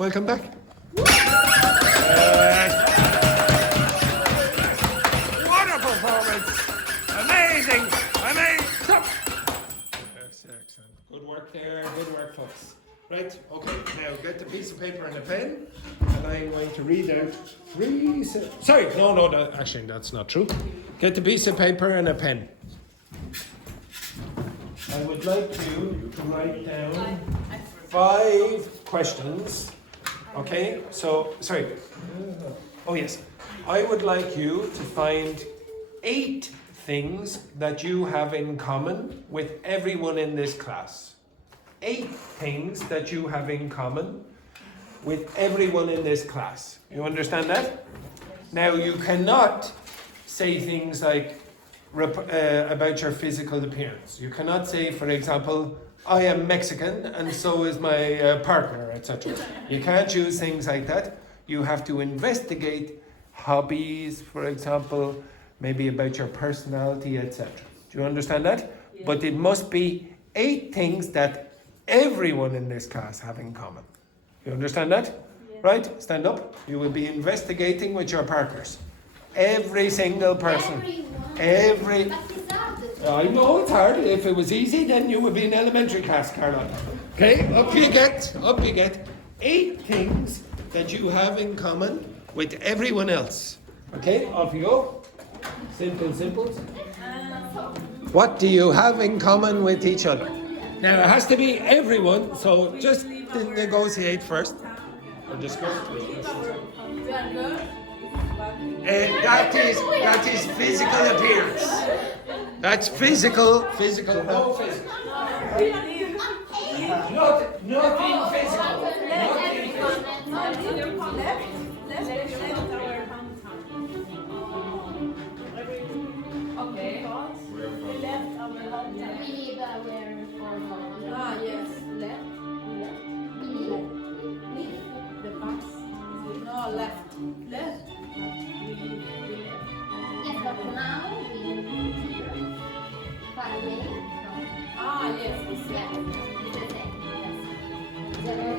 Welcome back. What a performance! Amazing! Amazing! Excellent. Good work there. Good work, folks. Right, okay, now get the piece of paper and a pen, and I'm going to read out actually that's not true. Get the piece of paper and a pen. I would like you to write down 5 questions. Okay, so, sorry. Oh yes, I would like you to find 8 things that you have in common with everyone in this class. 8 things that you have in common with everyone in this class. You understand that? Now you cannot say things like about your physical appearance. You cannot say, for example, I am Mexican and so is my partner, etc. You can't use things like that. You have to investigate hobbies, for example, maybe about your personality, etc. Do you understand that? Yeah. But it must be 8 things that everyone in this class have in common. You understand that? Yeah. Right? Stand up. You will be investigating with your partners. Every single person. Every. I know it's hard. If it was easy, then you would be in elementary class, Caroline. Okay, up you get. 8 things that you have in common with everyone else. Okay, off you go. Simple. What do you have in common with each other? Now it has to be everyone, so just negotiate first. Or discuss. That is physical appearance. That's physical, no physical. Nothing physical. Okay. We left our hometown. Yes. Left. The box. No, left. Left. Yes, but now we far away from. Yes.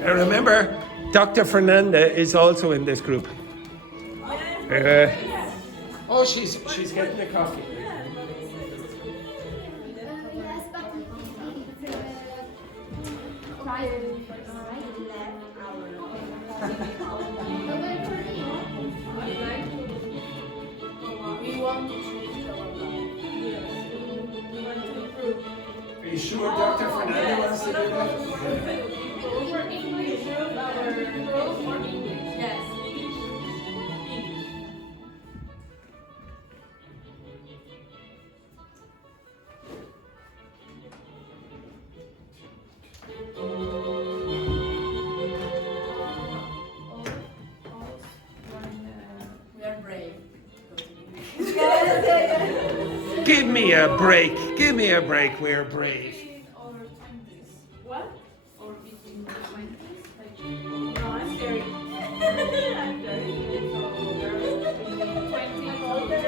Now remember, Dr. Fernanda is also in this group. She's getting a coffee. Yes, but We want to change our life. We want to improve. Are you sure Dr. Fernanda wants to do that? For English, our growth for English. Yes. We are brave. Give me a break, we're brave. Over 20s. What? Or between the 20s? No, I'm very. I'm very. So, girls between 20 and 30.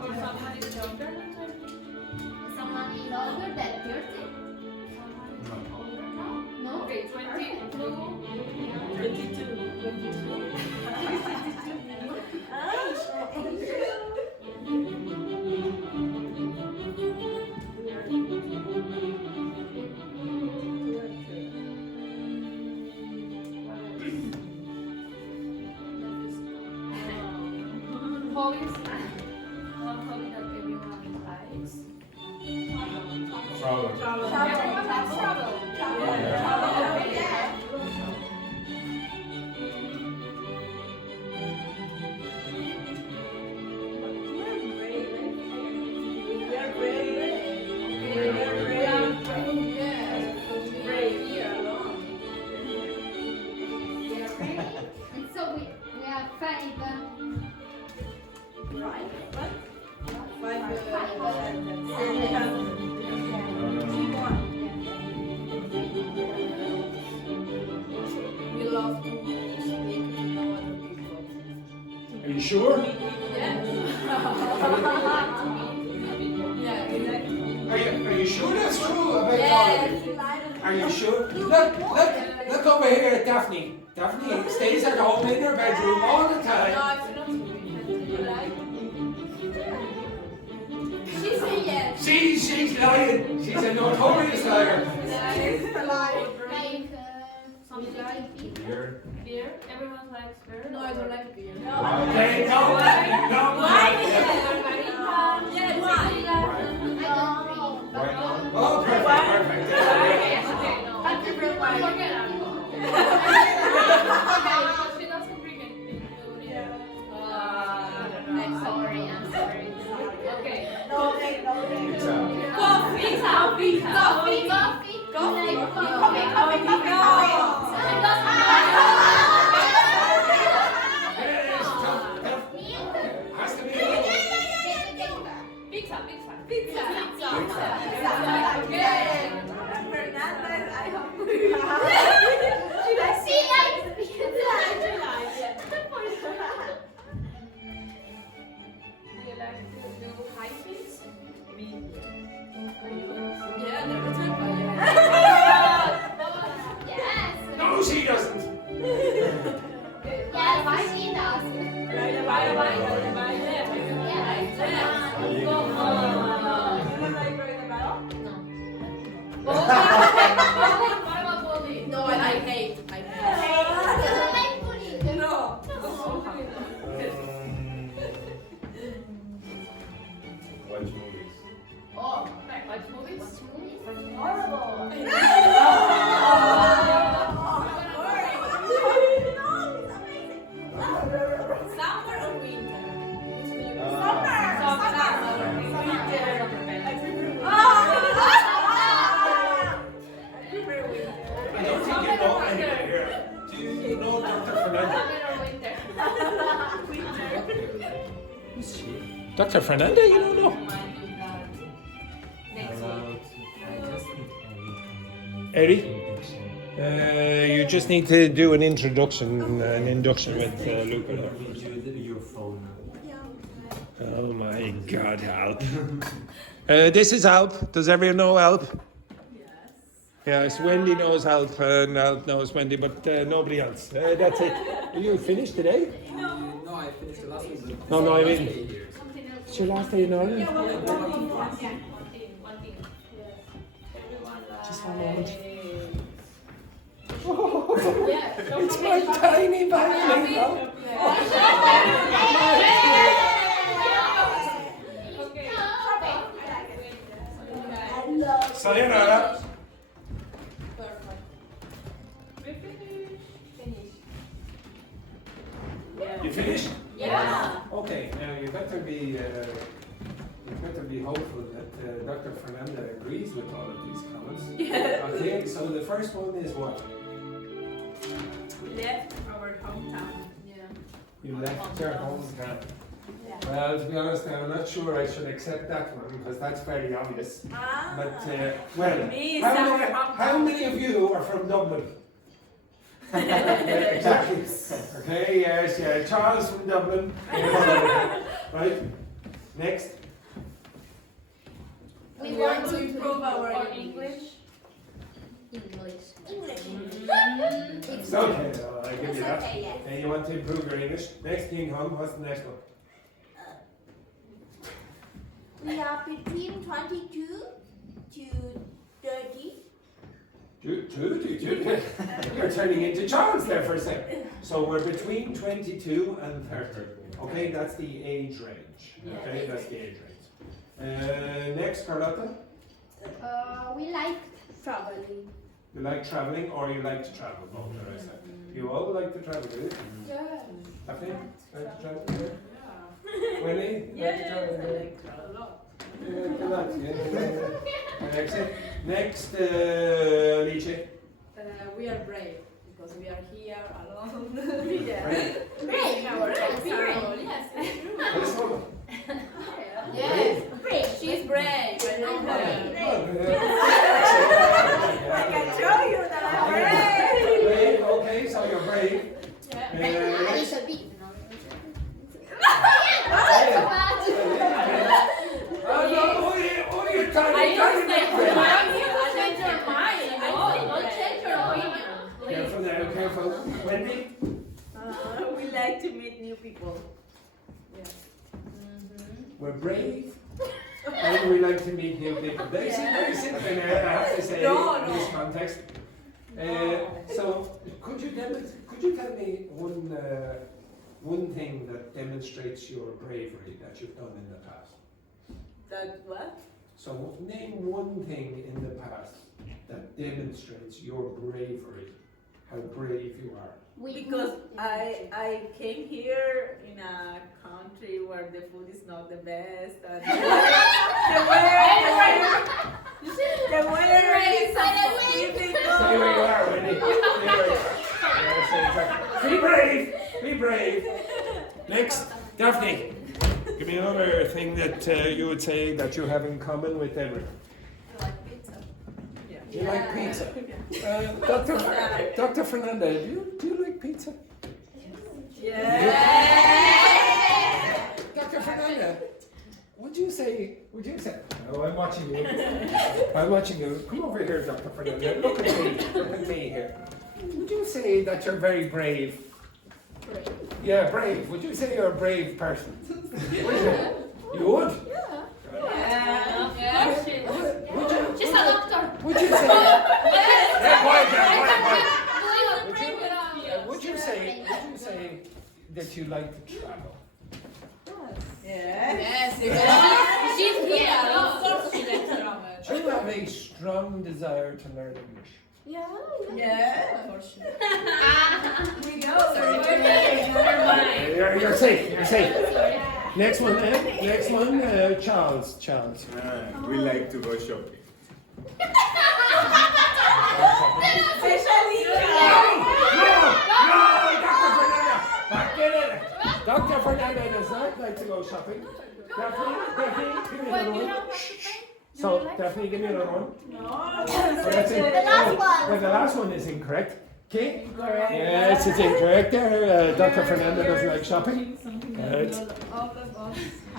Or someone is younger than 30. someone is older than 30? No? Okay, 22. Hobbies? One hobby that everyone likes. Travel. And so we have 5. We love to speak to other people. Are you sure? Yes. you sure that's true about all of you? Are you sure? Look over here at Daphne. Daphne stays at home in her bedroom all the time. She said yes. She's lying. She's a notorious liar. Something like beer. Beer? Everyone likes beer? No, I don't like beer. Okay, no. Yeah, why? Oh, perfect. Forget alcohol. She doesn't drink anything. I'm sorry. Okay. Has to be. Pizza. Do you like to do high things? Yeah, never took one. Yes. No, she doesn't. What about bowling? No, I hate. No. Watch movies. Oh, watch movies? Summer or winter? I don't think you know anything here. Do you know Dr. Fernanda? Who's she? Dr. Fernanda, you don't know? Eri? You just need to do an induction with Luca. Your phone. Oh my God, Alp. This is Alp. Does everyone know Alp? Yes, Wendy knows Alp and Alp knows Wendy, but nobody else. That's it. Are you finished today? No, I finished the last one. No, I mean, it's your last day in Ireland? One thing. Just one moment. Yeah, It's my tiny baby. Sayonara. You finished? Yeah. Okay, now you better be hopeful that Dr. Fernanda agrees with all of these comments. Yeah. Okay, so the first one is what? We left our hometown. You left your hometown. Well, to be honest, I'm not sure I should accept that one because that's fairly obvious. But, well, Me, how many of you are from Dublin? Exactly. Okay, yes, yeah. Charles from Dublin. Right? Next. We want to improve our English. It's okay, I give you that. And you want to improve your English. Next thing, home, what's the next one? We are between 22 to 30. You're turning into Charles there for a second. So we're between 22 and 30. Okay, that's the age range. Okay, that's the age range. Next, Carlotta. We like traveling. You like traveling or you like to travel? Both are accepted. You all like to travel, do you? Yeah. Daphne? Like to travel? Winnie? Like to travel? A lot. Yeah, good luck. Next, Lice. We are brave because we are here alone. Yeah. Brave? Our Brave. yes. This one? Yes. Brave. She's brave. I know her. I can show you that I'm brave. Brave, okay, so you're brave. Yeah. A little bit. Oh, no, you're tiny, tiny. to meet new people. We're brave. And we like to meet new people. They seem very simple, I have to say, in this context. So, could you tell me one thing that demonstrates your bravery that you've done in the past? That what? So, name one thing in the past that demonstrates your bravery, how brave you are. Because I came here in a country where the food is not the best and the weather is difficult. Stay where you are, Wendy. Stay where you are. Be brave. Be brave. Next, Daphne. Give me another thing that you would say that you have in common with everyone. You like pizza? Dr. Fernanda, do you like pizza? Yeah. Dr. Fernanda, would you say, oh, I'm watching you. I'm watching you. Come over here, Dr. Fernanda. Look at me here. Would you say that you're very brave? Brave. Yeah, brave. Would you say you're a brave person? Would you? You would? Would you? She's a doctor. Would you say? Quiet. Would you say that you like to travel? Yes. She's here. Of course she likes travel. Do you have a strong desire to learn English? Yeah. We go. You're safe. Next one, Charles. We like to go shopping. Especially Dr. Fernanda does not like to go shopping. Daphne, give me another one. So, Daphne, give me another one. no. That's it. The last one. Well, the last one is incorrect. Okay? Yes, it's incorrect there. Dr. Fernanda doesn't like shopping. Right.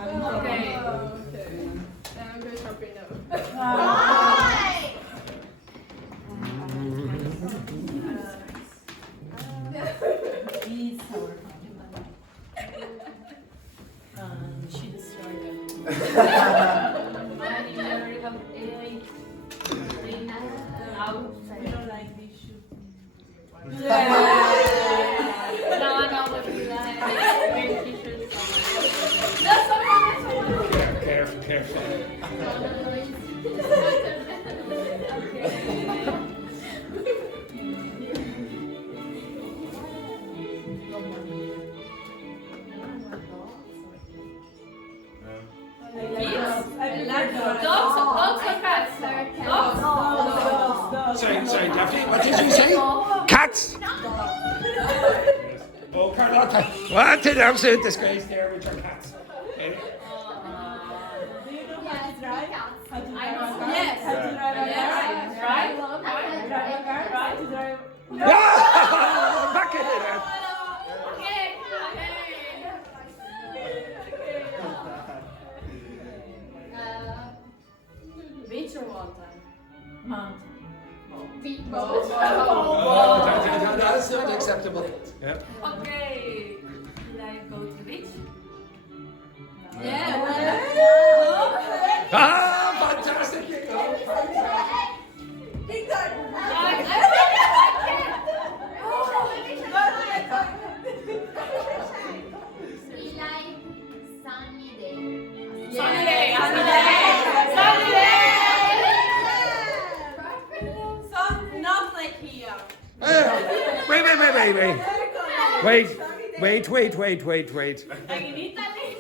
Okay. Then I'm going shopping now. She destroyed them. Money never come in. Outside. We don't like this shoe. No, but we like wearing t-shirts. Careful. Dogs or cats? Dogs. Sorry, Daphne, what did you say? Cats? Oh, Carlotta, what an absolute disgrace there with your cats. Do you know how to drive? How to drive a car? Yes. How to drive a car? Right? Drive a car? How to drive? Back in it. Okay. Beach or mountain? Mountain. Both. That's not acceptable. Yeah. Okay. Did I go to the beach? Yeah. Fantastic. We like sunny day. Sunny day. Not like here. Wait. Like in Italy?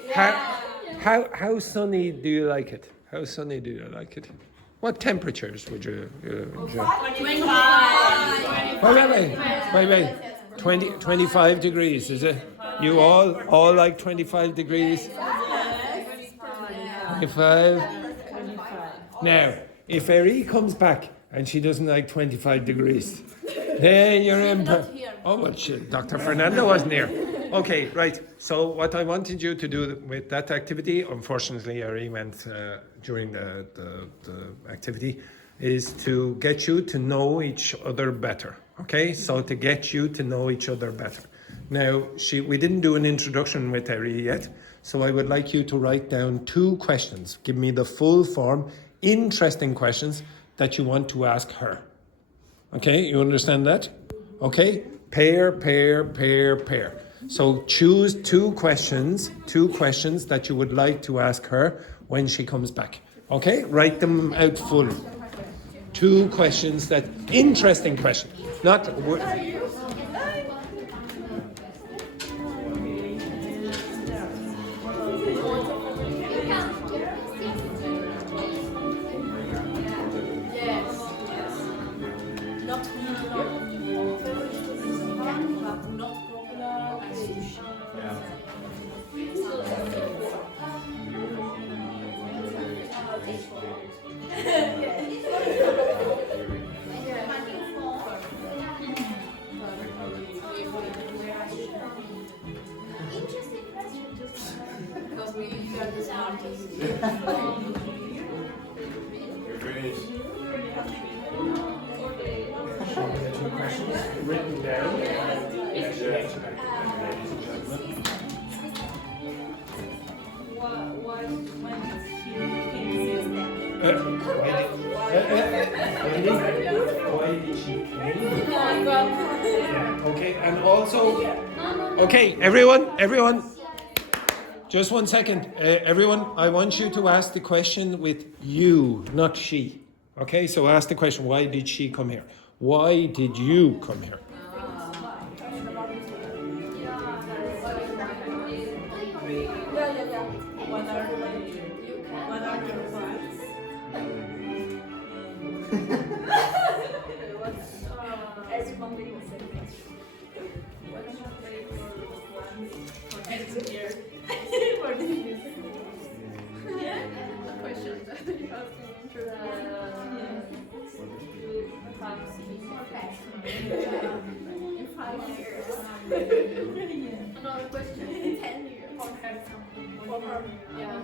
How sunny do you like it? How sunny do you like it? What temperatures would you? 25. Wait. 25 degrees, is it? You all like 25 degrees? 25. Now, if Eri comes back and she doesn't like 25 degrees, then you're in. Oh, well, shit, Dr. Fernanda wasn't here. Okay, right. So what I wanted you to do with that activity, unfortunately, Eri went during the activity, is to get you to know each other better. Okay, so to get you to know each other better. Now, we didn't do an introduction with Eri yet, so I would like you to write down 2 questions. Give me the full form, interesting questions that you want to ask her. Okay, you understand that? Okay, pair. So choose 2 questions that you would like to ask her when she comes back. Okay, write them out full. 2 questions interesting question, not. You're finished. Written down. Why did she came? Yeah, okay, and also, okay, everyone, just 1 second. Everyone, I want you to ask the question with you, not she. Okay, so ask the question, why did she come here? Why did you come here? In 5 years. Another question in 10 years. Yeah.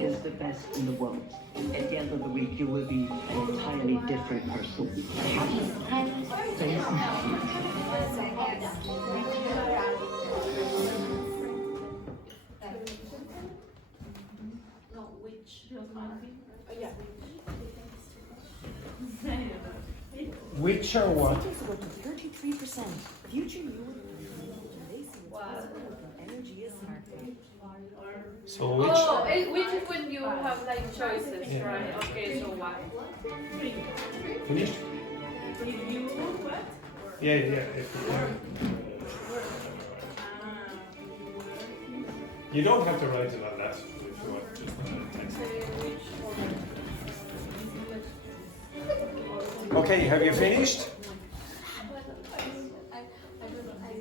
Is the best in the world. At the end of the week, you will be an entirely different person. Which or what? 33%. Future you energy is So which? Oh, which is when you have like choices, Yeah. right? Okay, so why? Finished? Yeah. You don't have to write it on that if you want. Just on the text. Okay, have you finished?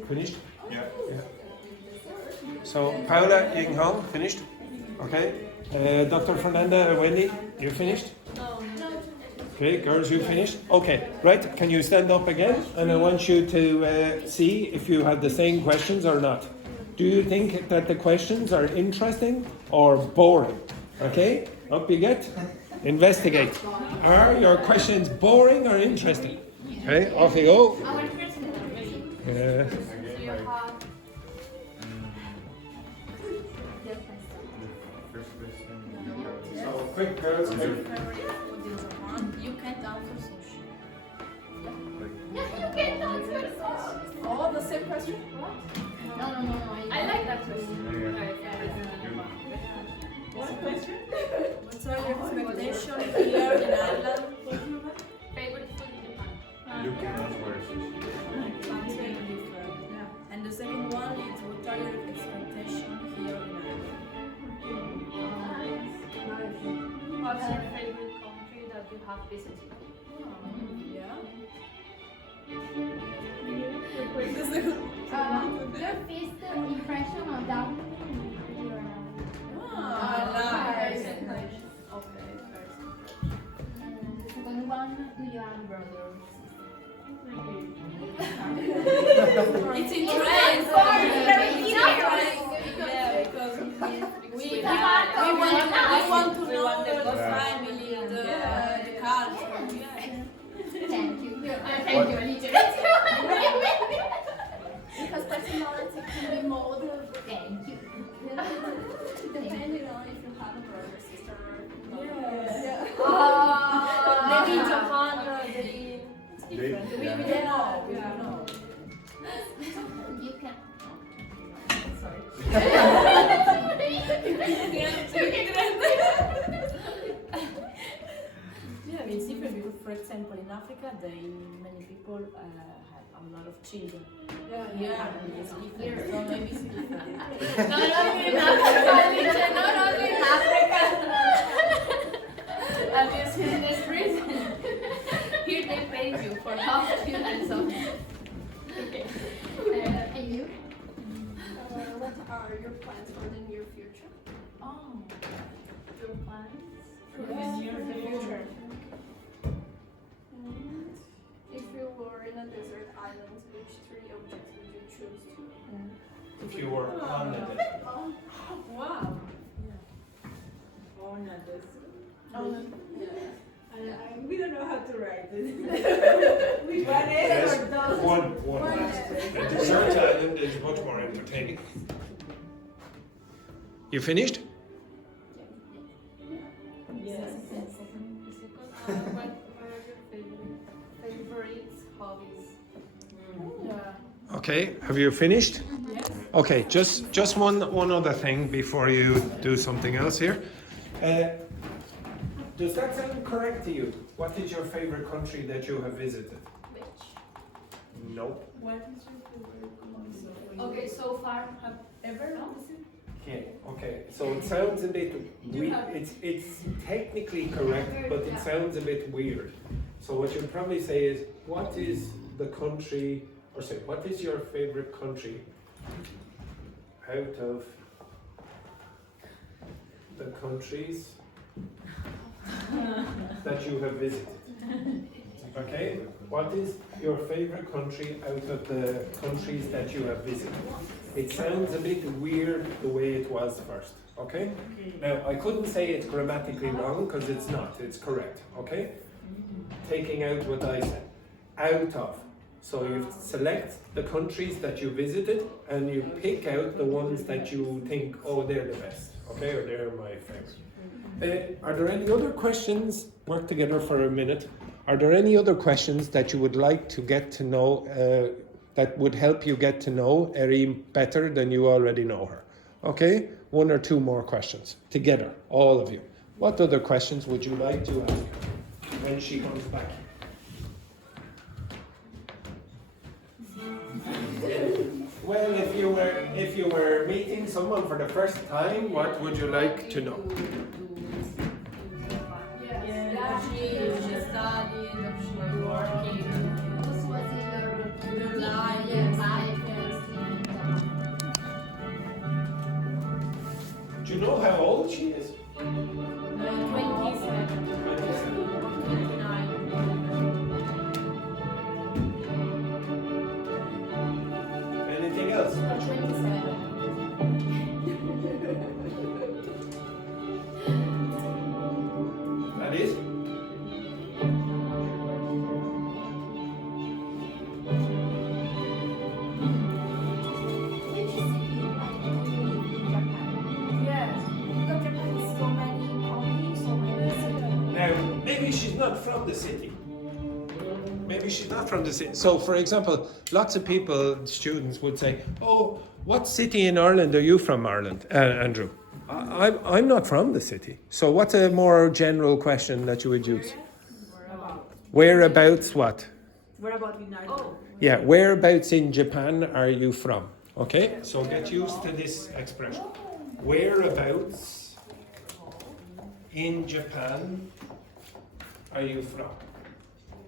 Finished? Yeah. So, Paula, you can home, finished? Okay. Dr. Fernanda, Wendy, you finished? No. Okay, girls, you finished? Okay, right, can you stand up again? And I want you to see if you have the same questions or not. Do you think that the questions are interesting or boring? Okay, up you get. Investigate. Are your questions boring or interesting? Okay, off you go. So quick, girls. Quick. You can't answer social. You can't answer. All the same question? What? No. I like that question. What question? What's your expectation here in Ireland? visited. Yeah. Your first impression on Dogme? Nice. Okay, first. The second one, do you have a brother or It's sister? interesting. Yeah, because we want to know the family, the culture. Thank you. Thank you, Alicia. Because personality can be molded. Thank you. Depending on if you have a brother or sister. Maybe Maybe in Japan, it's different. We don't know. You can. Sorry. Yeah, it's different because, for example, in Africa, many people have a lot of children. Yeah, it's different. So maybe it's different. Not only in Africa, Alicia, not only in Africa. And this is the reason. Here they pay you for half students. Okay. And you? What are your plans for the near future? Oh, your plans? For the near future. If you were in a desert island, which 3 objects would you choose to? If you were on the desert. Wow. We don't know how to write it. Yes, one. A desert island is much more entertaining. You finished? Yes. What are your favorite hobbies? Yeah. Okay, have you finished? Okay, just one other thing before you do something else here. Does that sound correct to you? What is your favorite country that you have visited? Which? No. What is your favorite country? Okay, so far have Ever? Okay. So it sounds a bit weird. It's technically correct, but it sounds a bit weird. So what you'd probably say is, what is the country, or say, what is your favorite country out of the countries that you have visited? Okay? What is your favorite country out of the countries that you have visited? It sounds a bit weird the way it was first. Okay? Now, I couldn't say it's grammatically wrong because it's not. It's correct. Okay? Taking out what I said. Out of. So you select the countries that you visited and you pick out the ones that you think, oh, they're the best. Okay? Or they're my favorite. Are there any other questions? Work together for a minute. Are there any other questions that you would like to get to know, that would help you get to know Eri better than you already know her? Okay? 1 or 2 more questions. Together, all of you. What other questions would you like to ask her when she comes back? Well, if you were meeting someone for the first time, what would you like to know? She studied, she working. What was Your life, Do you know how old she is? 27, 29. Anything else? 27. That is? Now, maybe she's not from the city. Maybe she's not from the city. So, for example, lots of people, students would say, oh, what city in Ireland are you from, Ireland, Andrew? I'm not from the city. So what's a more general question that you would use? Whereabouts what? What about in Ireland? Yeah, whereabouts in Japan are you from? Okay, so get used to this expression. Whereabouts in Japan are you from?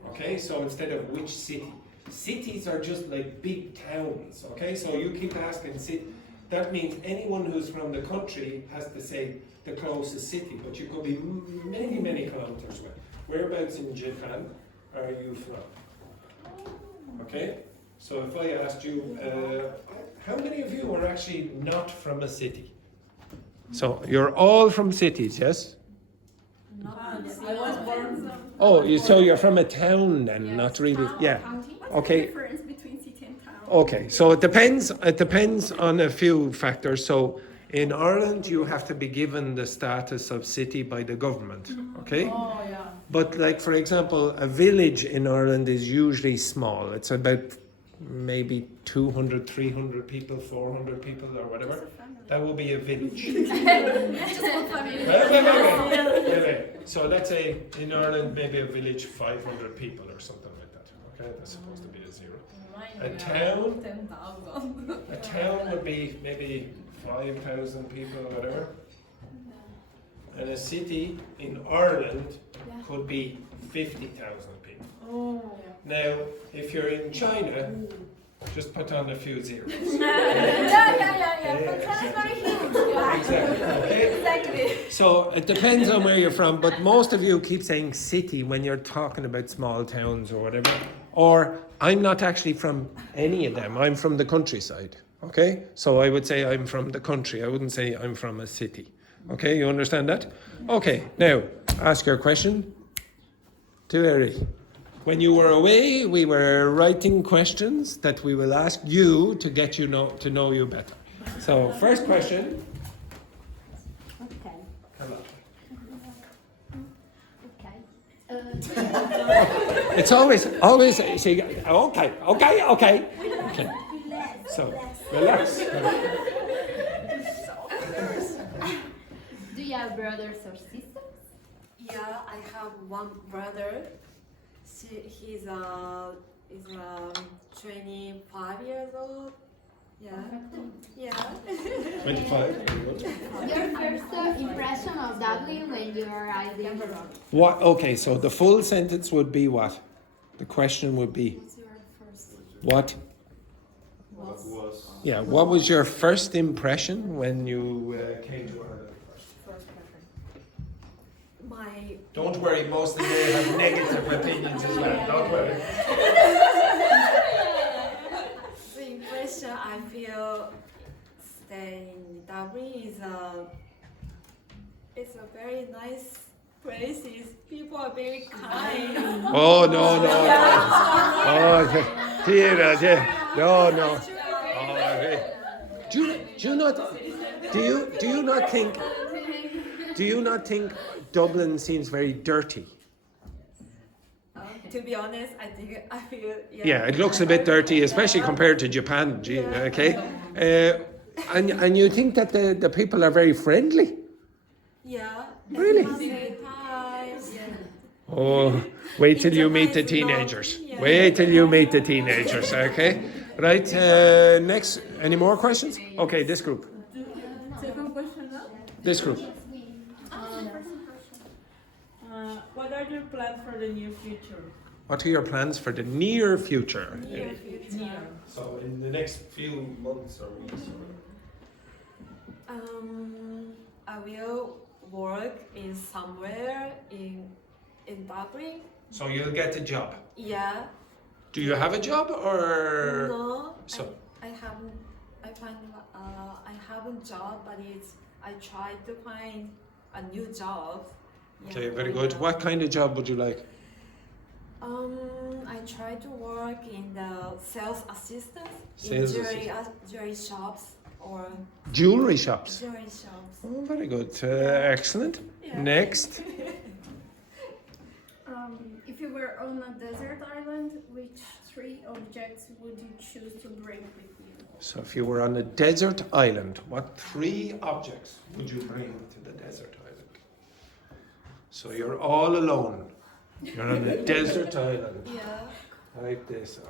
Okay, so instead of which city. Cities are just like big towns, okay? So you keep asking city. That means anyone who's from the country has to say the closest city, but you could be many, many kilometers away. Whereabouts in Japan are you from? Okay? So if I asked you, how many of you are actually not from a city? So you're all from cities, yes? I was born. Oh, so you're from a town then, not really. Yeah. What's Okay. the difference between city and town? Okay, so it depends on a few factors. So in Ireland you have to be given the status of city by the government, okay? Oh, yeah. But like for example, a village in Ireland is usually small. It's about maybe 200, 300 people, 400 people or whatever. That will be a village. Wait. So let's say in Ireland maybe a village 500 people or something like that. Okay, that's supposed to be a zero. A town would be maybe 5,000 people or whatever. And a city in Ireland could be 50,000 people. Oh. Now, if you're in China, just put on a few zeros. Yeah. But China is very huge. Exactly. Okay? Exactly. So it depends on where you're from, but most of you keep saying city when you're talking about small towns or whatever. Or I'm not actually from any of them. I'm from the countryside. Okay? So I would say I'm from the country. I wouldn't say I'm from a city. Okay, you understand that? Okay, now ask your question to Eri. When you were away, we were writing questions that we will ask you to get to know you better. So, first question. Okay. Come on. Okay. It's always she, okay. So, relax. Do you have brothers or sisters? Yeah, I have one brother. He's 25 years old. Yeah. 25. Your first impression of Dublin when you arrived in Europe? What? Okay, so the full sentence would be what? The question would be What's your first? what? Yeah, what was your first impression when you came to Ireland first? My Don't worry, most of them have negative opinions as well. Don't worry. the impression I feel staying in Dublin is it's a very nice place. People are very kind. Oh no. Oh, dear. No. Oh, do you not think Dublin seems very dirty? To be honest, I feel Yeah, it looks a bit dirty, especially compared to Japan. Okay, and you think that the people are very friendly? Yeah. Really? Say hi. Oh, wait till you meet the teenagers. Wait till you meet the teenagers. Okay, right. Next, any more questions? Okay, this group. Second question now. This group. What are your plans for the near future? What are your plans for the near future? Near. So in the next few months or weeks. I will work in somewhere in Dublin. So you'll get a job. Yeah. Do you have a job or? No. So I haven't. I haven't job, but I tried to find a new job. okay, very good. What kind of job would you like? I try to work in the sales assistant Sales in jewelry shops or Jewelry shops. jewelry shops. Oh, very good. Excellent. Yeah. Next. If you were on a desert island, which 3 objects would you choose to bring with you? So if you were on a desert island, what 3 objects would you bring to the desert island? So you're all alone. You're on a desert island. Yeah. Like this. Oh,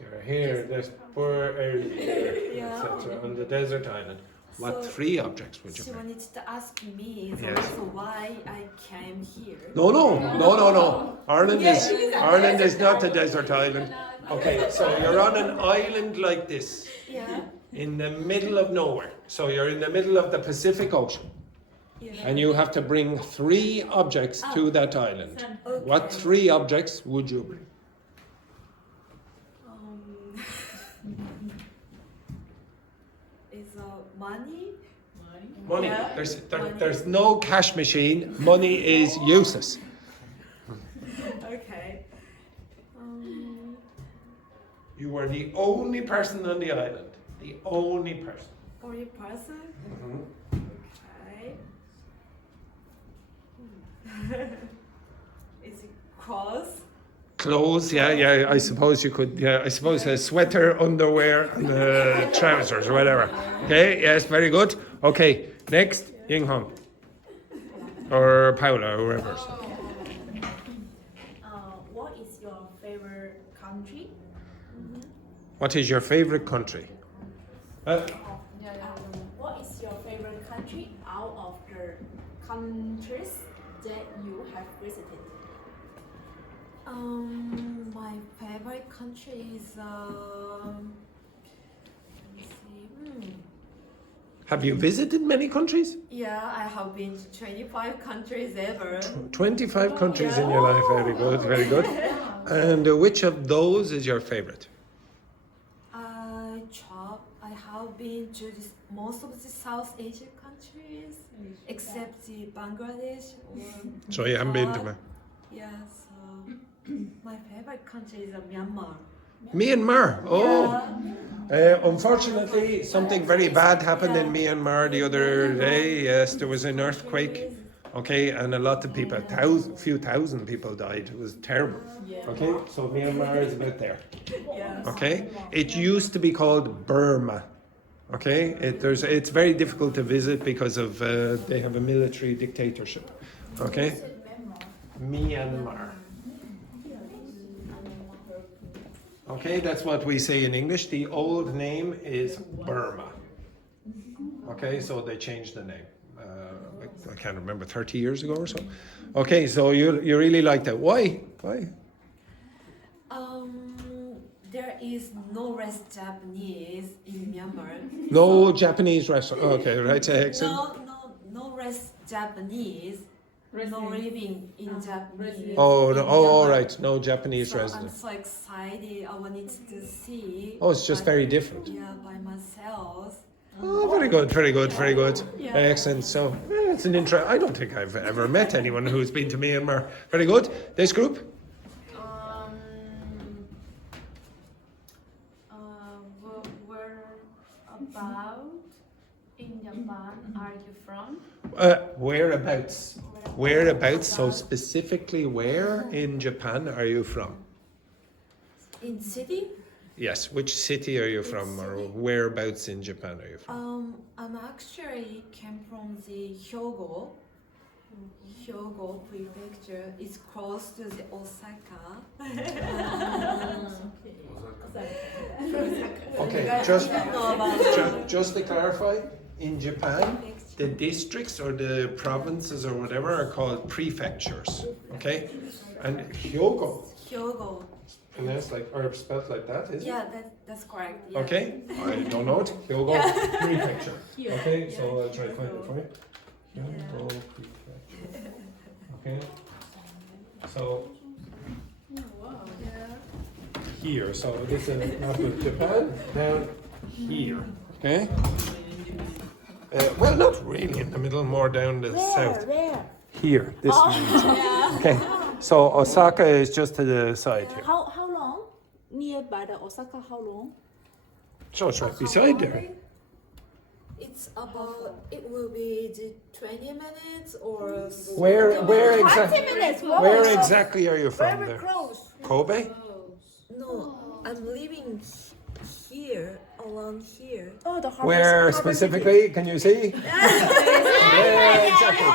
you're here, this poor area, Yeah. etc. On the desert island. What 3 objects would you She bring? wanted to ask me the Yes. reason why I came here. No. Ireland is not a desert island. Okay, so you're on an island like this, Yeah. in the middle of nowhere. So you're in the middle of the Pacific Ocean, Yeah. and you have to bring 3 objects to that island. Okay. What 3 objects would you bring? Is money? Money. Yeah. There's no cash machine. Money is useless. Okay. You were the only person on the island. The only person. Only person? Okay. Is it clothes? Clothes, yeah. I suppose you could. Yeah, I suppose a sweater, underwear, and trousers or whatever. Okay. Yes, very good. Okay. Next, Ying Hong or Paula, or whoever. What is your favorite country? What is your favorite country? What is your favorite country out of the countries that you have visited? My favorite country is let me see. Have you visited many countries? Yeah, I have been to 25 countries ever. 25 countries in your life. Very good, very good. And which of those is your favorite? I have been to most of the South Asian countries, except the Bangladesh or So you haven't been to Nepal. Yeah, so my favorite country is Myanmar. Myanmar. Oh. Unfortunately, something very bad happened in Myanmar the other day. Yes, there was an earthquake. Okay, and a lot of people, few thousand people died. It was terrible. Okay, so Myanmar is about there. Yes. Okay, it used to be called Burma. Okay, it's very difficult to visit because of they have a military dictatorship. Okay, Myanmar. Okay, that's what we say in English. The old name is Burma. Okay, so they changed the name. I can't remember, 30 years ago or so. Okay, so you really like that. Why? There is no rest Japanese in Myanmar. No Japanese restaurant. Okay, right. Excellent. No rest Japanese. No living in Japanese. Oh, no, all right. No Japanese So I'm residents. so excited. I wanted to see. Oh, it's just very different. Yeah, by myself. Oh, very good, very good, very good. Yeah. Excellent. So it's an intro. I don't think I've ever met anyone who's been to Myanmar. Very good. This group. Where about in Japan are you from? Whereabouts? Whereabouts? So specifically, where in Japan are you from? In city? Yes. Which city are you from, or whereabouts in Japan are you from? I'm actually came from the Hyogo prefecture. It's close to the Osaka. Okay. Just to clarify, in Japan, the districts or the provinces or whatever are called prefectures. Okay, and Hyogo. Hyogo. And that's like, or spelled like that, is it? Yeah, that's correct. Yeah. Okay, I don't know it. Hyogo prefecture. Okay, so I'll try to find it for you. Hyogo prefecture. Okay, so here. So this is not with Japan. Down here. Okay. Well, not really in the middle, more down the south. Where? Here. This means. Okay. So Osaka is just to the side here. How long? Nearby the Osaka, how long? So it's right beside there. It's about. It will be the 20 minutes or. Where exactly? 20 minutes. Where exactly are you from Very there? close. Kobe? No, I'm living here, around here. Oh, the harvest. Where specifically? Can you see? Where exactly?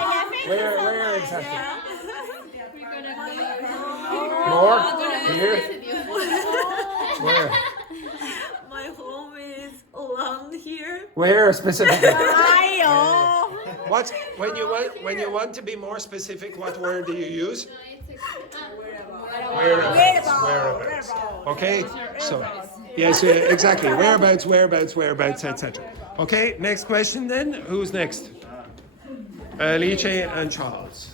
Where exactly? We're gonna go. More? Here? Where? My home is around here. Where specifically? 아요. What when you want to be more specific? What word do you use? Whereabouts. Okay. So yes, exactly. Whereabouts, etc. Okay. Next question then. Who's next? Alice and Charles.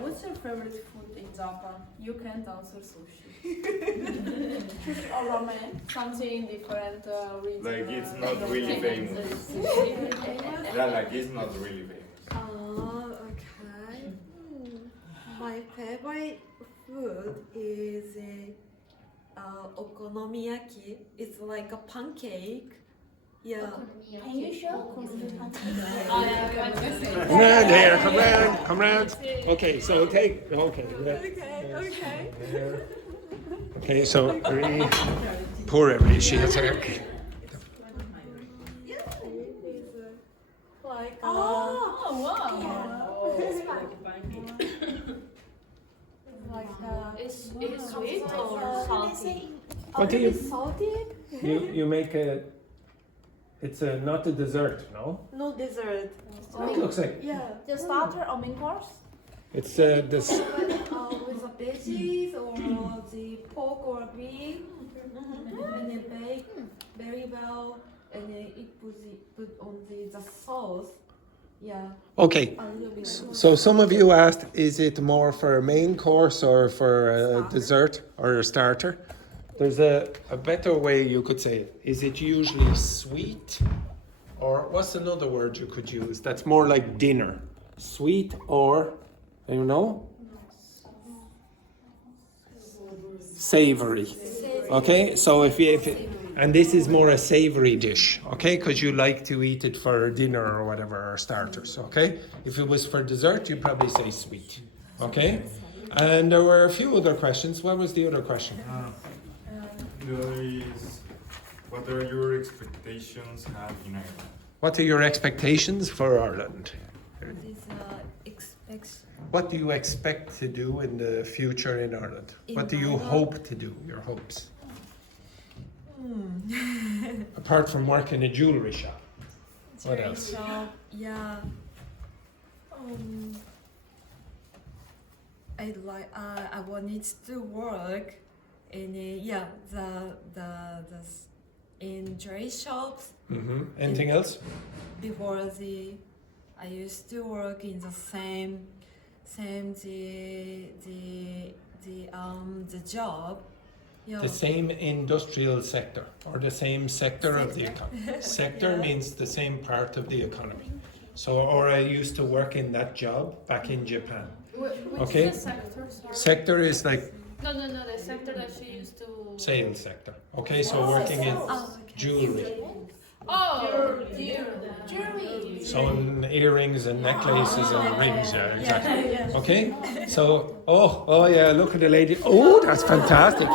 What's your favorite food in Japan? You can't answer sushi. Sushi or ramen? Something different region. Like it's not really famous. Yeah, like it's not really famous. Okay. My favorite food is okonomiyaki. It's like a pancake. Yeah. Can you show? There, come round. Okay, so take. Okay. Okay. Okay, so really, poor Emily, she has her. Yeah, it's like Is it sweet or salty? What do you? Salty? You make a. It's not a dessert, no? no dessert. It looks like Yeah. The starter or main course? it's this. With the veggies or the pork or beef, and then bake very well, and then it put on the sauce. Yeah. Okay, A little bit. so some of you asked, is it more for a main course or for a dessert or a starter? There's a better way you could say it. Is it usually sweet? Or what's another word you could use that's more like dinner? Sweet or, you know? Savory. Okay, so and this is more a savory dish, okay? Because you like to eat it for dinner or whatever, or starters, okay? If it was for dessert, you'd probably say sweet, okay? And there were a few other questions. What was the other question? There is, what are your expectations in Ireland? What are your expectations for Ireland? What do you expect to do in the future in Ireland? What do you hope to do, your hopes? Apart from work in a jewelry shop. What else? Shop, yeah. I wanted to work in the in jewelry shops. Anything else? Before I used to work in the same the job. Yeah. The same industrial sector or the same sector of the economy. Sector Yeah. means the same part of the economy. So, or I used to work in that job back in Japan. Which Okay. is the sector? Sorry. Sector is like No, the sector that she used to. sales sector. Okay, so working in jewelry. Oh, Jewelry. So in earrings and necklaces and rings, yeah, exactly. Okay, so oh yeah, look at the lady. Oh, that's fantastic.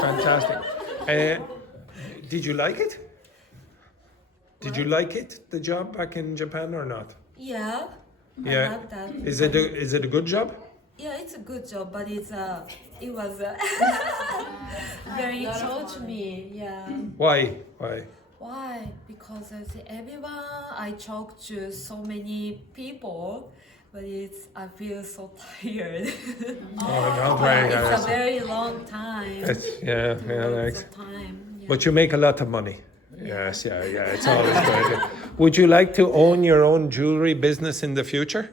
Did you like it? Did you like it, the job back in Japan or not? Yeah. I Yeah. like that. Is it a good job? Yeah, it's a good job, but it was very told to me. Yeah. Why? Why? Because everyone I talk to so many people, but I feel so tired. Oh, no, very It's a hard. very long time. Yeah, Lots like, of time. Yeah. but you make a lot of money. Yes, yeah, it's always good. Would you like to own your own jewelry business in the future?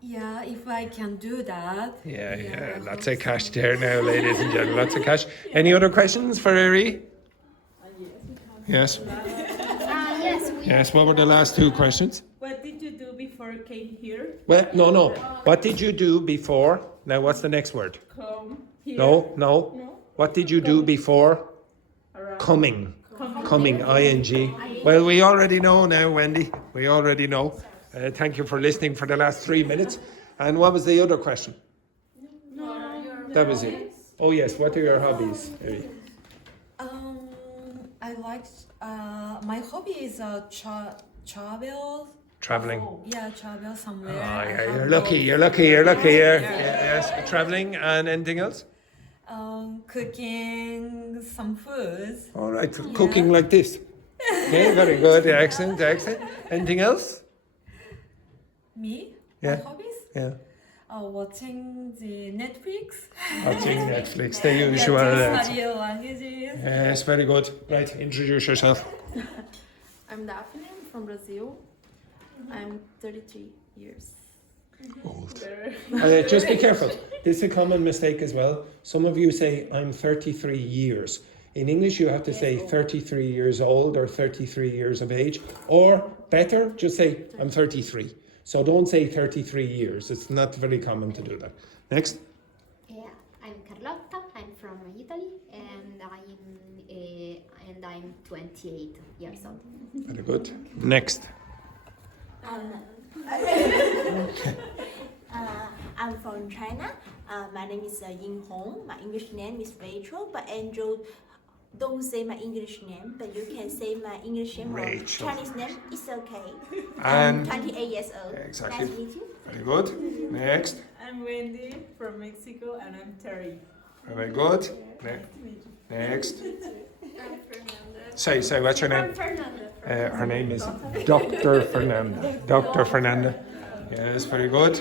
Yeah, if I can do that. Yeah, lots of cash there now, ladies and gentlemen, lots of cash. Any other questions for Eri? Yes. Yes, what were the last two questions? What did you do before you came here? Well, no. What did you do before? Now, what's the next word? Come here. No. What did you do before coming? Coming, ing. Well, we already know now, Wendy. We already know. Thank you for listening for the last 3 minutes. And what was the other question? That was it. Oh, yes. What are your hobbies, Eri? I like my hobby is travel. Traveling. Yeah, travel somewhere. Oh, I yeah, have you're no- lucky. Yes, traveling and anything else? Cooking some foods. All right, cooking like this. Okay, very good. Excellent, excellent. Anything else? Me? Yeah. My hobbies? Yeah. Watching the Netflix. Watching Netflix, the usual. Yeah, study languages. Yes, very good. Right, introduce yourself. I'm Daphne, I'm from Brazil. I'm 33 years. Old. Just be careful. This is a common mistake as well. Some of you say, I'm 33 years. In English, you have to say 33 years old or 33 years of age. Or better, just say, I'm 33. So don't say 33 years. It's not very common to do that. Next. Yeah, I'm Carlotta. I'm from Italy, and I'm 28 years old. Very good. Next. I'm from China. My name is Ying Hong. My English name is Rachel, but Angel don't say my English name, but you can say my English name or Rachel. Chinese name. It's okay. And 28 years old. exactly. Nice to meet you. Very good. Next. I'm Wendy from Mexico, and I'm Terry. Very good. Next. I'm Fernanda. Say, what's your name? I'm Fernanda. Her name is Dr. Fernanda. Dr. Fernanda. Yes, very good.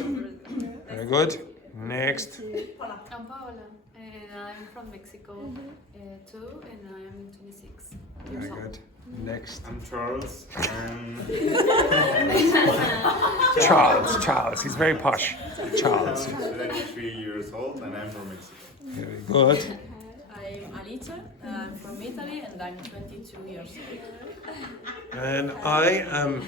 Very good. Next. I'm Paola, and I'm from Mexico too, and I'm 26 years Very old. good. Next. I'm Charles. Charles. He's very posh. Charles. I'm 33 years old and I'm from Mexico. Very good. I'm Alice, I'm from Italy, and I'm 22 years old. And I am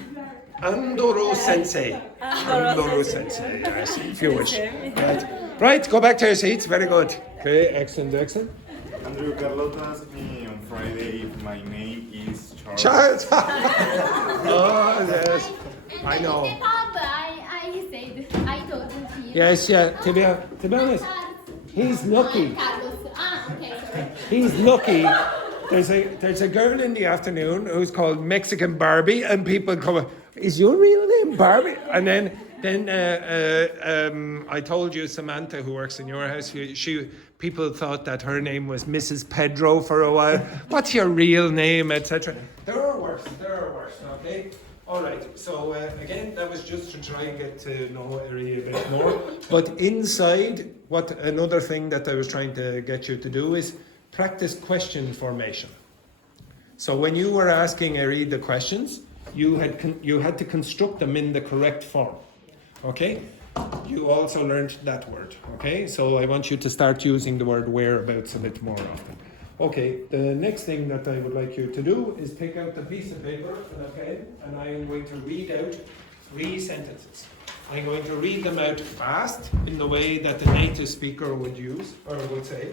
Andoro Sensei. Andoro Sensei. Yes, if you wish. Right, go back to your seats. Very good. Okay, excellent. Andrew Carlota asked me on Friday if my name is Charles. Charles. Oh, yes. I know. I said, I told you. Yes, yeah. To be honest, he's lucky. Carlos. Okay, sorry. He's lucky. There's a girl in the afternoon who's called Mexican Barbie, and people come, is your real name Barbie? And then I told you Samantha, who works in your house, people thought that her name was Mrs. Pedro for a while. What's your real name, etc. There are worse. Okay. All right. So again, that was just to try and get to know Eri a bit more. But inside, another thing that I was trying to get you to do is practice question formation. So when you were asking Eri the questions, you had to construct them in the correct form. Okay? You also learned that word. Okay? So I want you to start using the word whereabouts a bit more often. Okay, the next thing that I would like you to do is take out the piece of paper and a pen, and I am going to read out 3 sentences. I'm going to read them out fast in the way that the native speaker would use, or would say.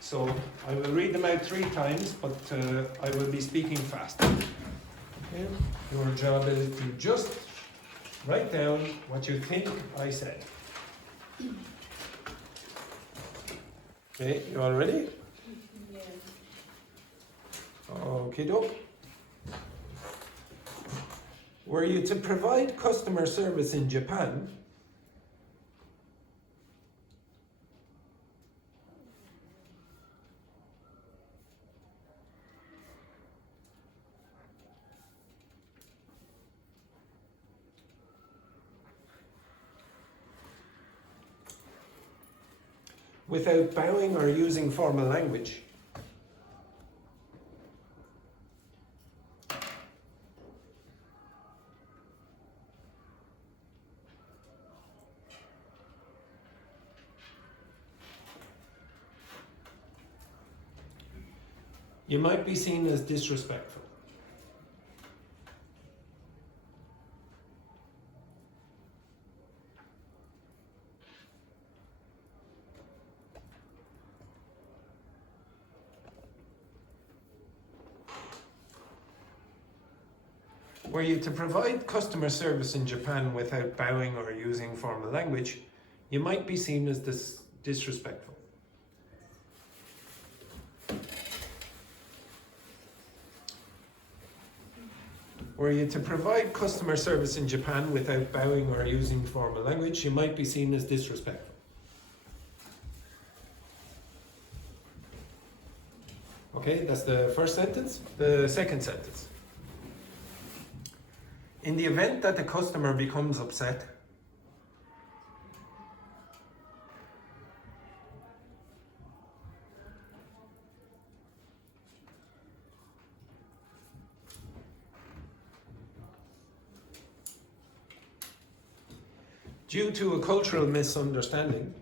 So I will read them out 3 times, but I will be speaking fast. Okay. Your job is to just write down what you think I said. Okay, you all ready? Okay, doke. Were you to provide customer service in Japan, without bowing or using formal language? You might be seen as disrespectful. Were you to provide customer service in Japan without bowing or using formal language, you might be seen as disrespectful. Were you to provide customer service in Japan without bowing or using formal language, you might be seen as disrespectful. Okay, that's the first sentence. The second sentence. In the event that the customer becomes upset, due to a cultural misunderstanding,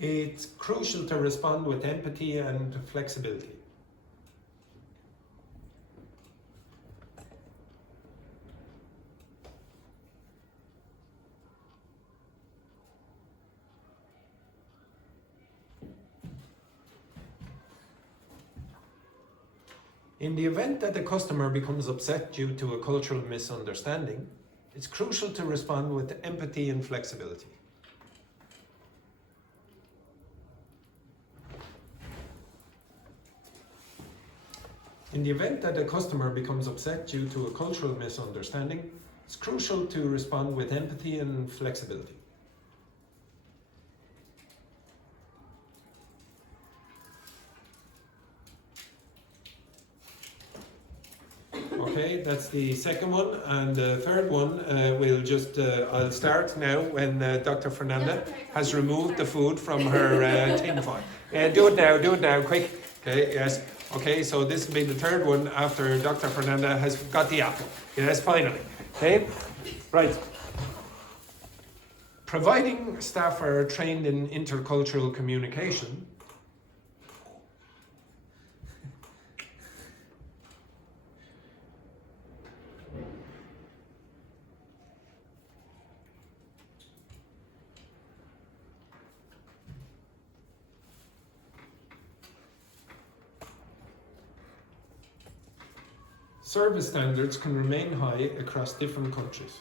it's crucial to respond with empathy and flexibility. In the event that the customer becomes upset due to a cultural misunderstanding, it's crucial to respond with empathy and flexibility. In the event that a customer becomes upset due to a cultural misunderstanding, it's crucial to respond with empathy and flexibility. Okay, that's the second one, and the third one I'll start now when Dr. Fernanda has removed the food from her tin foil. Do it now, quick. Okay, yes. Okay, so this will be the third one after Dr. Fernanda has got the apple. Yes, finally. Okay, right. Providing staff are trained in intercultural communication, service standards can remain high across different countries.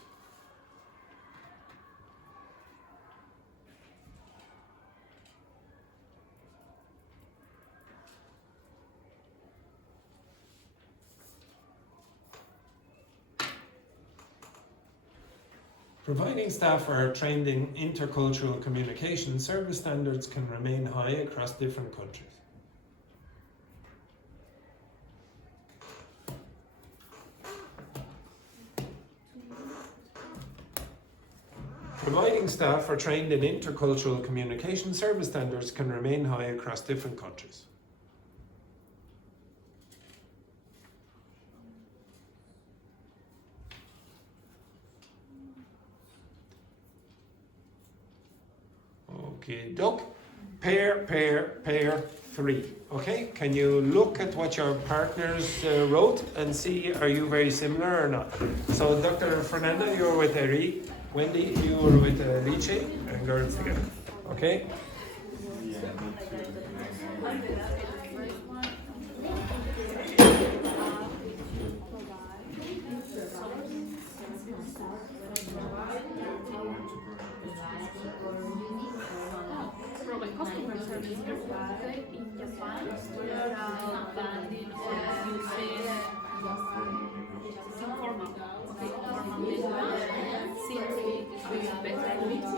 Providing staff are trained in intercultural communication, service standards can remain high across different countries. Providing staff are trained in intercultural communication, service standards can remain high across different countries. Okay, Doug, pair 3. Okay, can you look at what your partners wrote and see are you very similar or not? So Dr. Fernanda, you were with Eri. Wendy, you were with Lice and girls together. Okay? Customer service in Japan, landing or using informal. Since we use better it means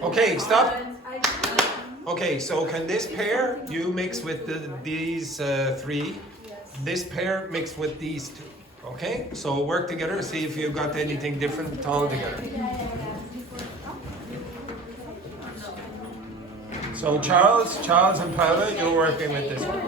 Okay, stop. Okay, so can this pair you mix with these three? This pair mix with these two. Okay, so work together, see if you got anything different all together. So Charles and Paula, you're working with this one.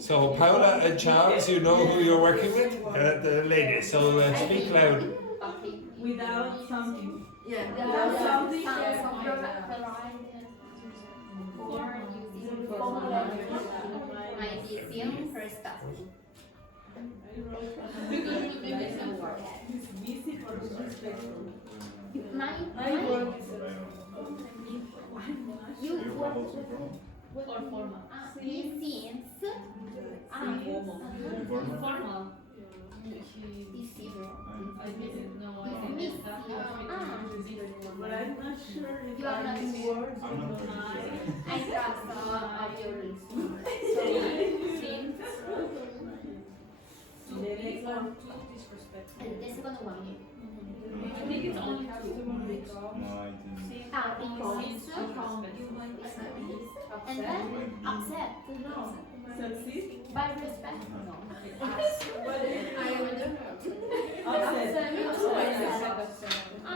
So Paula and Charles, you know who you're working with? The ladies, so speak loud. Without something. Yeah. Without something. But I'm not sure if You are not sure. I trust of your The next one. the second one. I think it's only two. And then upset. Succeed. By respect.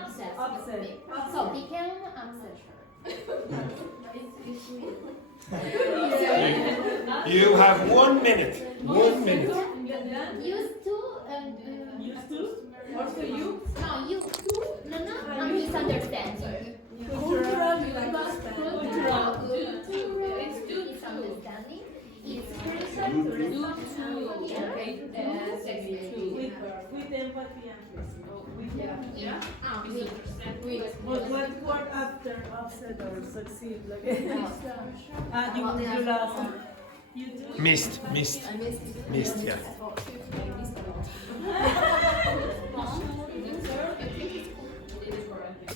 Upset. Upset. So became upset. You have 1 minute. 1 minute. Used to Used to? Also you? no you no I'm misunderstanding. Culturally like It's due to misunderstanding. It's critical to respond to With empathy and respect. With empathy. With What word after upset or succeed? Like you lost. You do. Missed, yeah.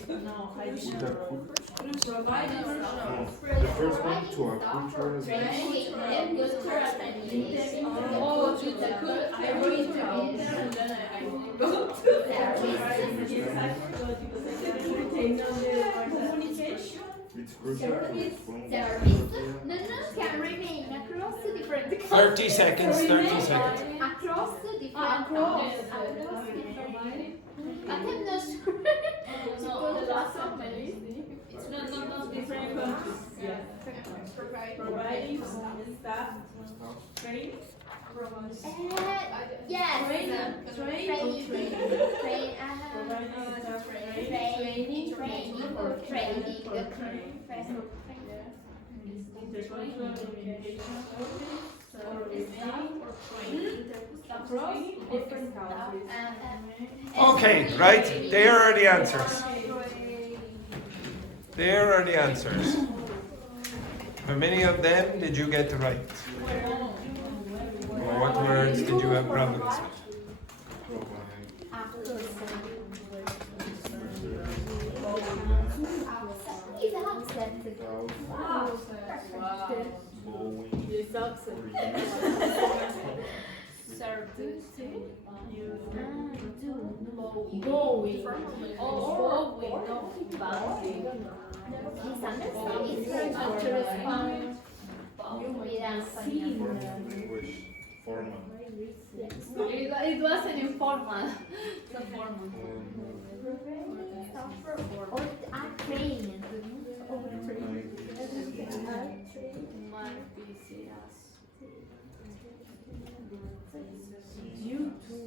No, I didn't. The first one to our culture is it's crucial to respond. Can remain across different 30 seconds, 30 seconds. across different I'm not sure. No, the last one it's not Different countries. Yeah. Providing staff training. Yes. Train or Train. Intercultural communication or across different countries. Okay, right, there are the answers. There are the answers. How many of them did you get right? Or what words did you have problems with? It's upset. Misunderstanding is to respond without Formal language. Formal. It wasn't informal. The formal. Or train. Due to.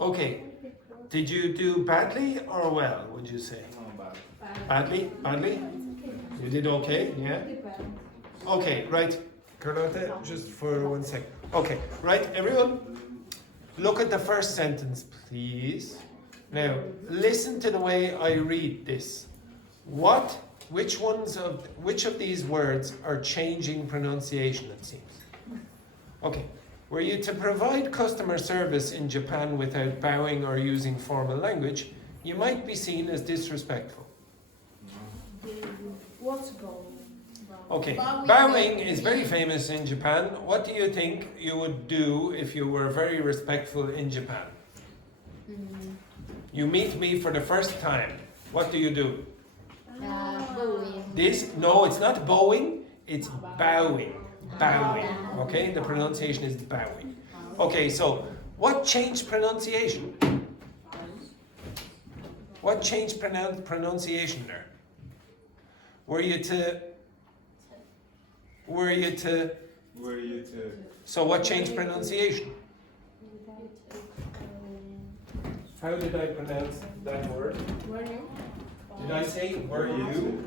Okay. Did you do badly or well, would you say? No, bad. Badly? Badly? You did okay, yeah? Okay, right. Carlotta, just for 1 second. Okay, right, everyone? Look at the first sentence, please. Now, listen to the way I read this. Which of these words are changing pronunciation, it seems? Okay. Were you to provide customer service in Japan without bowing or using formal language, you might be seen as disrespectful. What's going? Okay, bowing is very famous in Japan. What do you think you would do if you were very respectful in Japan? You meet me for the first time. What do you do? Bowing. No, it's not bowing, it's bowing. Bowing. Okay, the pronunciation is bowing. Okay, so what changed pronunciation? What changed pronunciation there? Were you to? So what changed pronunciation? How did I pronounce that word? Did I say were you?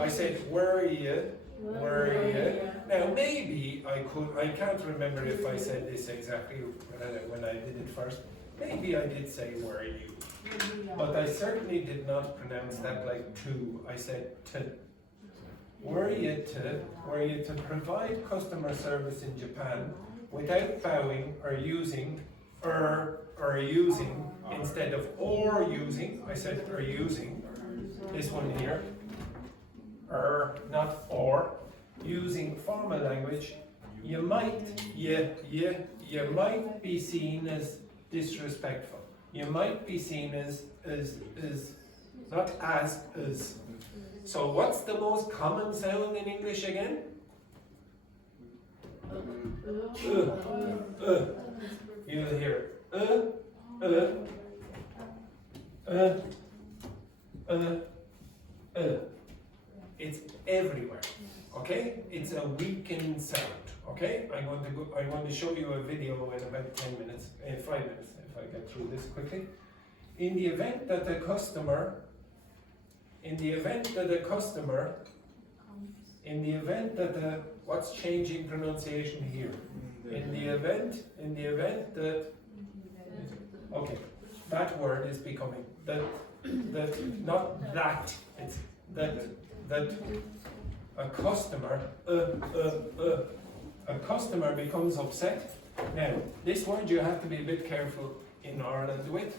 I said were you? Were you? Now maybe I can't remember if I said this exactly when I did it first. Maybe I did say were you. But I certainly did not pronounce that like to. I said to. Were you to provide customer service in Japan without bowing or using instead of or using, I said or using, this one here, not or, using formal language, you might be seen as disrespectful. You might be seen as not as. So what's the most common sound in English again? You'll hear It's everywhere. Okay? It's a weakened sound. Okay? I'm going to show you a video in about 10 minutes, 5 minutes, if I get through this quickly. In the event that a customer, what's changing pronunciation here? In the event that, okay, that word is becoming, not that, it's that a customer becomes upset. Now, this word you have to be a bit careful in Ireland with.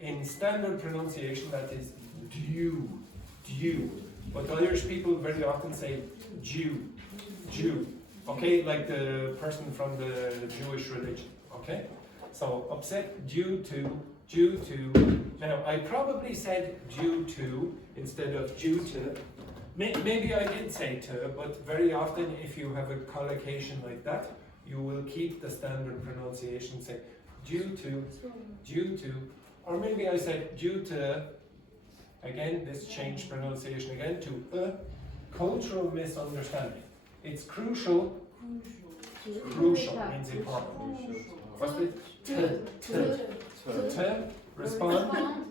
In standard pronunciation, that is due. But Irish people very often say Jew. Okay, like the person from the Jewish religion. Okay, so upset due to. Now I probably said due to instead of due to. Maybe I did say to, but very often if you have a collocation like that, you will keep the standard pronunciation. Say due to, or maybe I said due to. Again, this changed pronunciation again to a cultural misunderstanding. It's crucial. Crucial means important. What's it? To respond.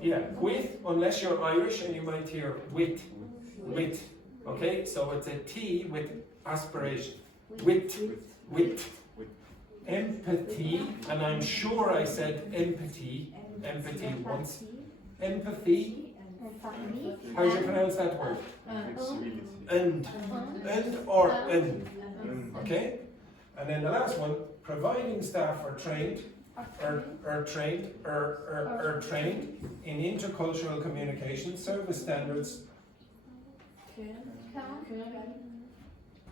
Yeah, with, unless you're Irish and you might hear with. Okay, so it's a T with aspiration. With. Empathy, and I'm sure I said empathy once. Empathy. How do you pronounce that word? And or and. Okay? And then the last one, providing staff are trained in intercultural communication, service standards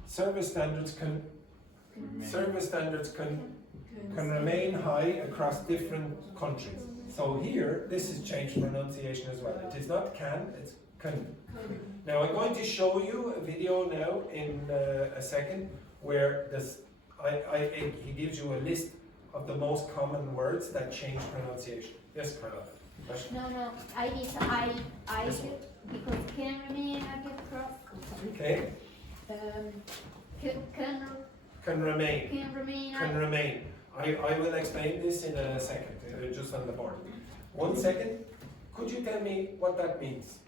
Service standards can remain high across different countries. So here, this has changed pronunciation as well. It is not can, it's can. Now I'm going to show you a video now in a second where he gives you a list of the most common words that change pronunciation. Yes, Carla. Question? No, I because can remain I get cross. Okay. Can remain. Can remain. I will explain this in a second, just on the board. 1 second. Could you tell me what that means?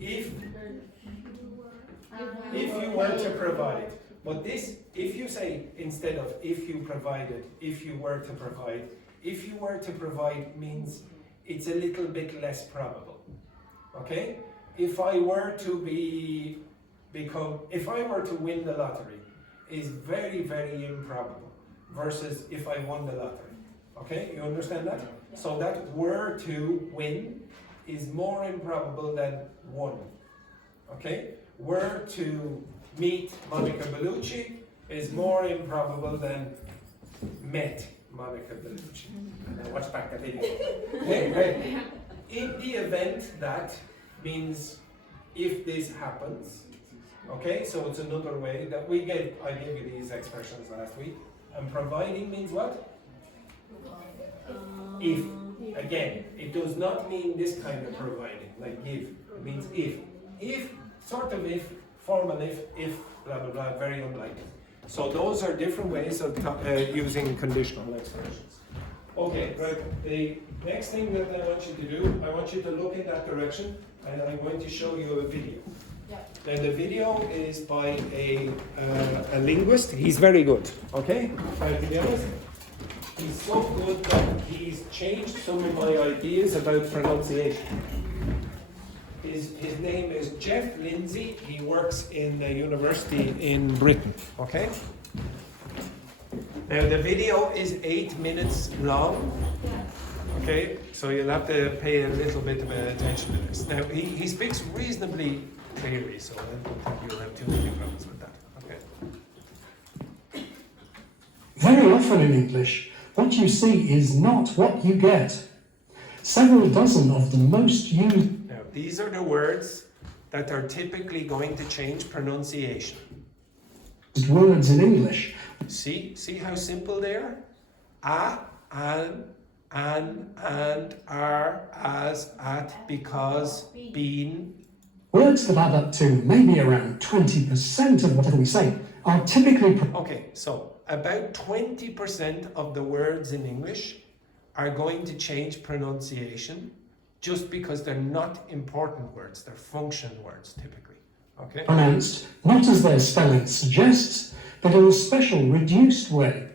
If you were to provide. But this, if you say, instead of if you provided, if you were to provide, if you were to provide means it's a little bit less probable. Okay? If I were to win the lottery, is very, very improbable versus if I won the lottery. Okay? You understand that? So that were to win is more improbable than won. Okay? Were to meet Monica Bellucci is more improbable than met Monica Bellucci. Now watch back the video. Okay. In the event that means if this happens, okay, so it's another way that I gave you these expressions last week. And providing means what? If. Again, it does not mean this kind of providing, like give. It means if. If, sort of if, formal if, blah, blah, blah, very unlikely. So those are different ways of using conditional expressions. Okay, right. The next thing that I want you to do, I want you to look in that direction, and I'm going to show you a video. Yeah. Now the video is by a linguist. He's very good. Okay, to be honest, he's so good that he's changed some of my ideas about pronunciation. His name is Geoff Lindsey. He works in a university in Britain. Okay. Now the video is 8 minutes long. Okay, so you'll have to pay a little bit of attention to this. Now he speaks reasonably clearly, so I don't think you'll have too many problems with that. Okay. Very often in English, what you see is not what you get. Several dozen of the most used... Now, these are the words that are typically going to change pronunciation. ...words in English. See how simple they are? A, an, and, are, as, at, because, been. Words that add up to maybe around 20% of whatever we say are typically... Okay, so about 20% of the words in English are going to change pronunciation just because they're not important words, they're function words typically. Okay? Pronounced not as their spelling suggests, but in a special reduced way.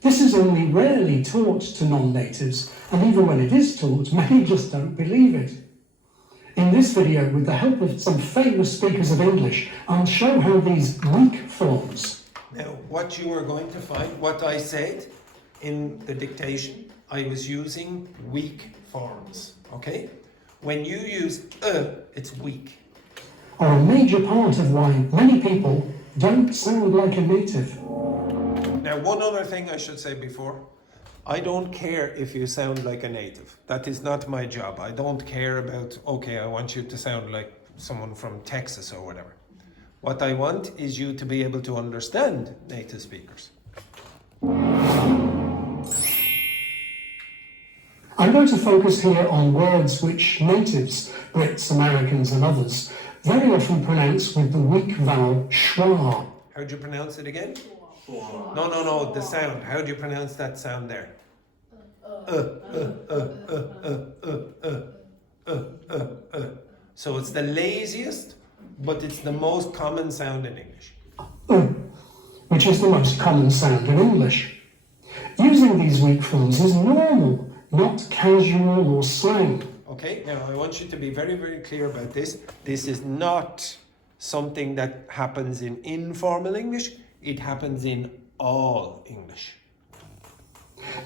This is only rarely taught to non-natives, and even when it is taught, many just don't believe it. In this video, with the help of some famous speakers of English, I'll show how these weak forms... Now, what you are going to find, what I said in the dictation, I was using weak forms, okay? When you use it's weak. ...are a major part of why many people don't sound like a native. Now, one other thing I should say before, I don't care if you sound like a native. That is not my job. I don't care about, okay, I want you to sound like someone from Texas or whatever. What I want is you to be able to understand native speakers. I'm going to focus here on words which natives, Brits, Americans and others, very often pronounce with the weak vowel schwa. How do you pronounce it again? No, the sound. How do you pronounce that sound there? So it's the laziest, but it's the most common sound in English. Which is the most common sound in English. Using these weak forms is normal, not casual or slang. Okay, now I want you to be very, very clear about this. This is not something that happens in informal English. It happens in all English.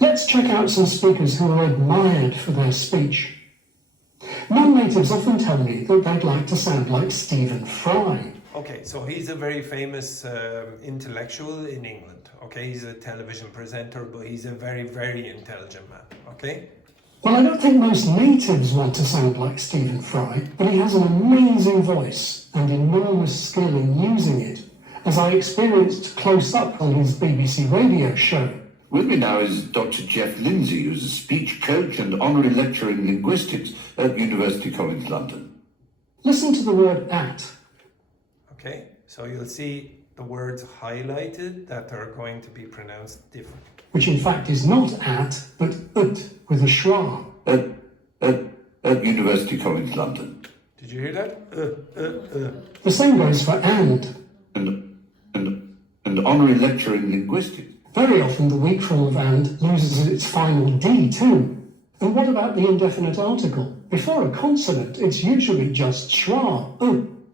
Let's check out some speakers who are admired for their speech. Non-natives often tell me that they'd like to sound like Stephen Fry. Okay, so he's a very famous intellectual in England. Okay, he's a television presenter, but he's a very, very intelligent man. Okay? Well, I don't think most natives want to sound like Stephen Fry, but he has an amazing voice and enormous skill in using it, as I experienced close up on his BBC radio show. With me now is Dr. Geoff Lindsey, who's a speech coach and honorary lecturer in linguistics at University College London. Listen to the word at. Okay, so you'll see the words highlighted that are going to be pronounced differently. Which in fact is not at, but ut, with a schwa. At University College London. Did you hear that? The same goes for and. And honorary lecturer in linguistics. Very often the weak form of and loses its final D too. And what about the indefinite article? Before a consonant, it's usually just schwa,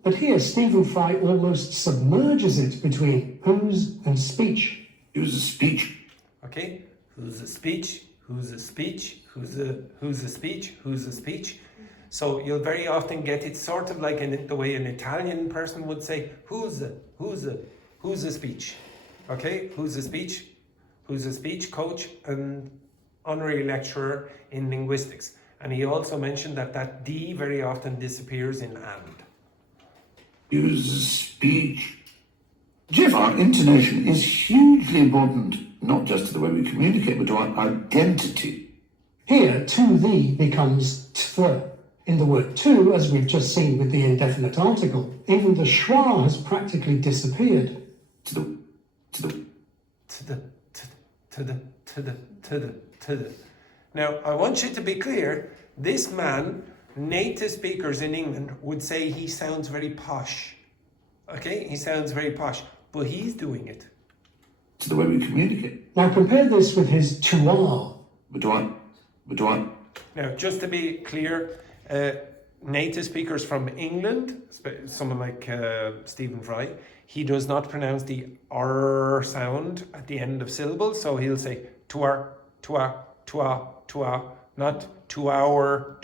but here Stephen Fry almost submerges it between whose and speech. Who's a speech. Okay, who's a speech, who's a speech, who's a speech, who's a speech. So you'll very often get it sort of like the way an Italian person would say, who's a speech. Okay, who's a speech coach and honorary lecturer in linguistics. And he also mentioned that D very often disappears in and. Who's a speech. Geoff, our intonation is hugely important, not just to the way we communicate, but to our identity. Here, to the becomes th. In the word to, as we've just seen with the indefinite article, even the schwa has practically disappeared. To the. Now, I want you to be clear, this man, native speakers in England would say he sounds very posh. Okay, he sounds very posh, but he's doing it. To the way we communicate. Now compare this with his to are. But do I? Now, just to be clear, native speakers from England, someone like Stephen Fry, he does not pronounce the R sound at the end of syllables, so he'll say to our, not to our.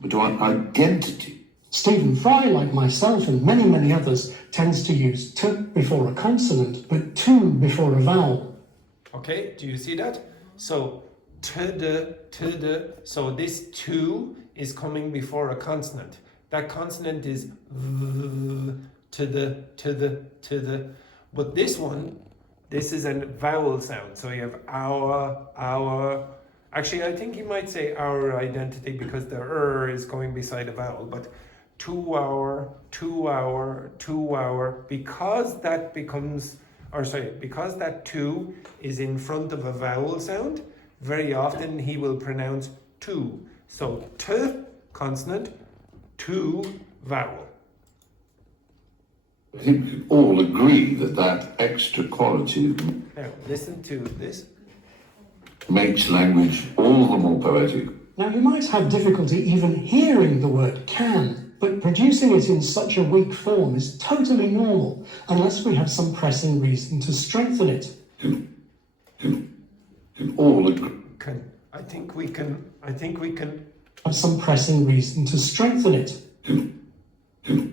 But to our identity. Stephen Fry, like myself and many, many others, tends to use t before a consonant, but to before a vowel. Okay, do you see that? So, so this to is coming before a consonant. That consonant is v, to the. But this one, this is a vowel sound. So you have our. Actually, I think you might say our identity because the is going beside a vowel. But to our, because that becomes, because that to is in front of a vowel sound, very often he will pronounce to. So t consonant, to vowel. I think we can all agree that extra quality Now listen to this. Makes language all the more poetic. Now you might have difficulty even hearing the word can, but producing it in such a weak form is totally normal, unless we have some pressing reason to strengthen it. Can all agree. I think we can. Have some pressing reason to strengthen it. Can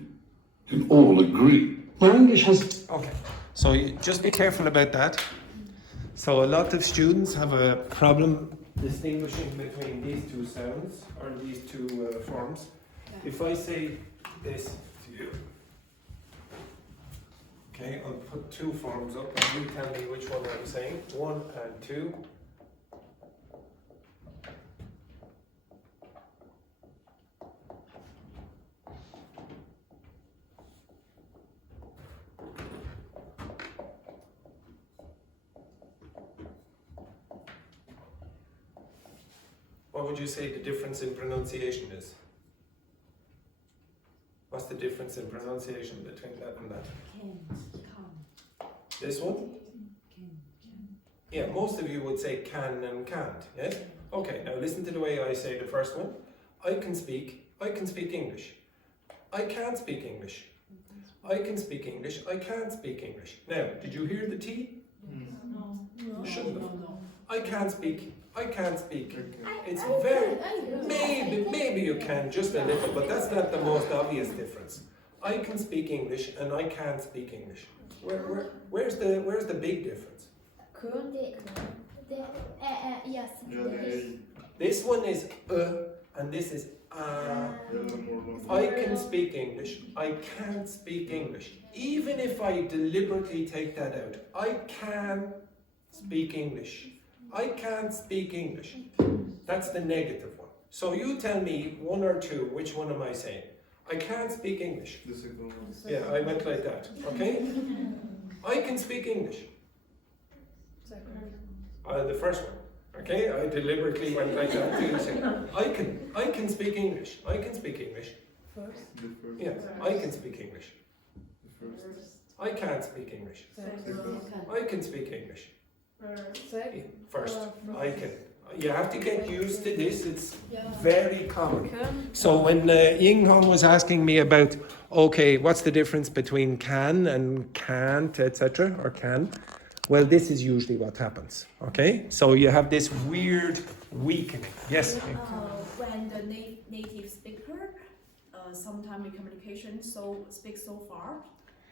all agree. Now English has... Okay, so just be careful about that. So a lot of students have a problem distinguishing between these two sounds, or these two forms. If I say this to you, okay, I'll put two forms up and you tell me which one I'm saying. 1 and 2. What would you say the difference in pronunciation is? What's the difference in pronunciation between that and that? This one? Yeah, most of you would say can and can't, yes? Okay, now listen to the way I say the first one. I can speak English. I can't speak English. I can speak English, I can't speak English. Now, did you hear the T? No. Shouldn't have. I can't speak. It's very, maybe you can, just a little, but that's not the most obvious difference. I can speak English and I can't speak English. Where's the big difference? Yes. This one is and this is I can speak English. I can't speak English. Even if I deliberately take that out, I can speak English. I can't speak English. That's the negative one. So you tell me one or two, which one am I saying? I can't speak English. The second one. Yeah, I went like that, okay? I can speak English. The first one, okay? I deliberately went like that. I can speak English. I can speak English. First. The first. Yeah, I can speak English. The first. I can't speak English. I can speak English. First, I can. You have to get used to this. It's very common. So when Ying Hong was asking me about, okay, what's the difference between can and can't, etc., or can? Well, this is usually what happens. Okay, so you have this weird weakening. Yes. When the native speaker, sometimes in communication, speaks so far.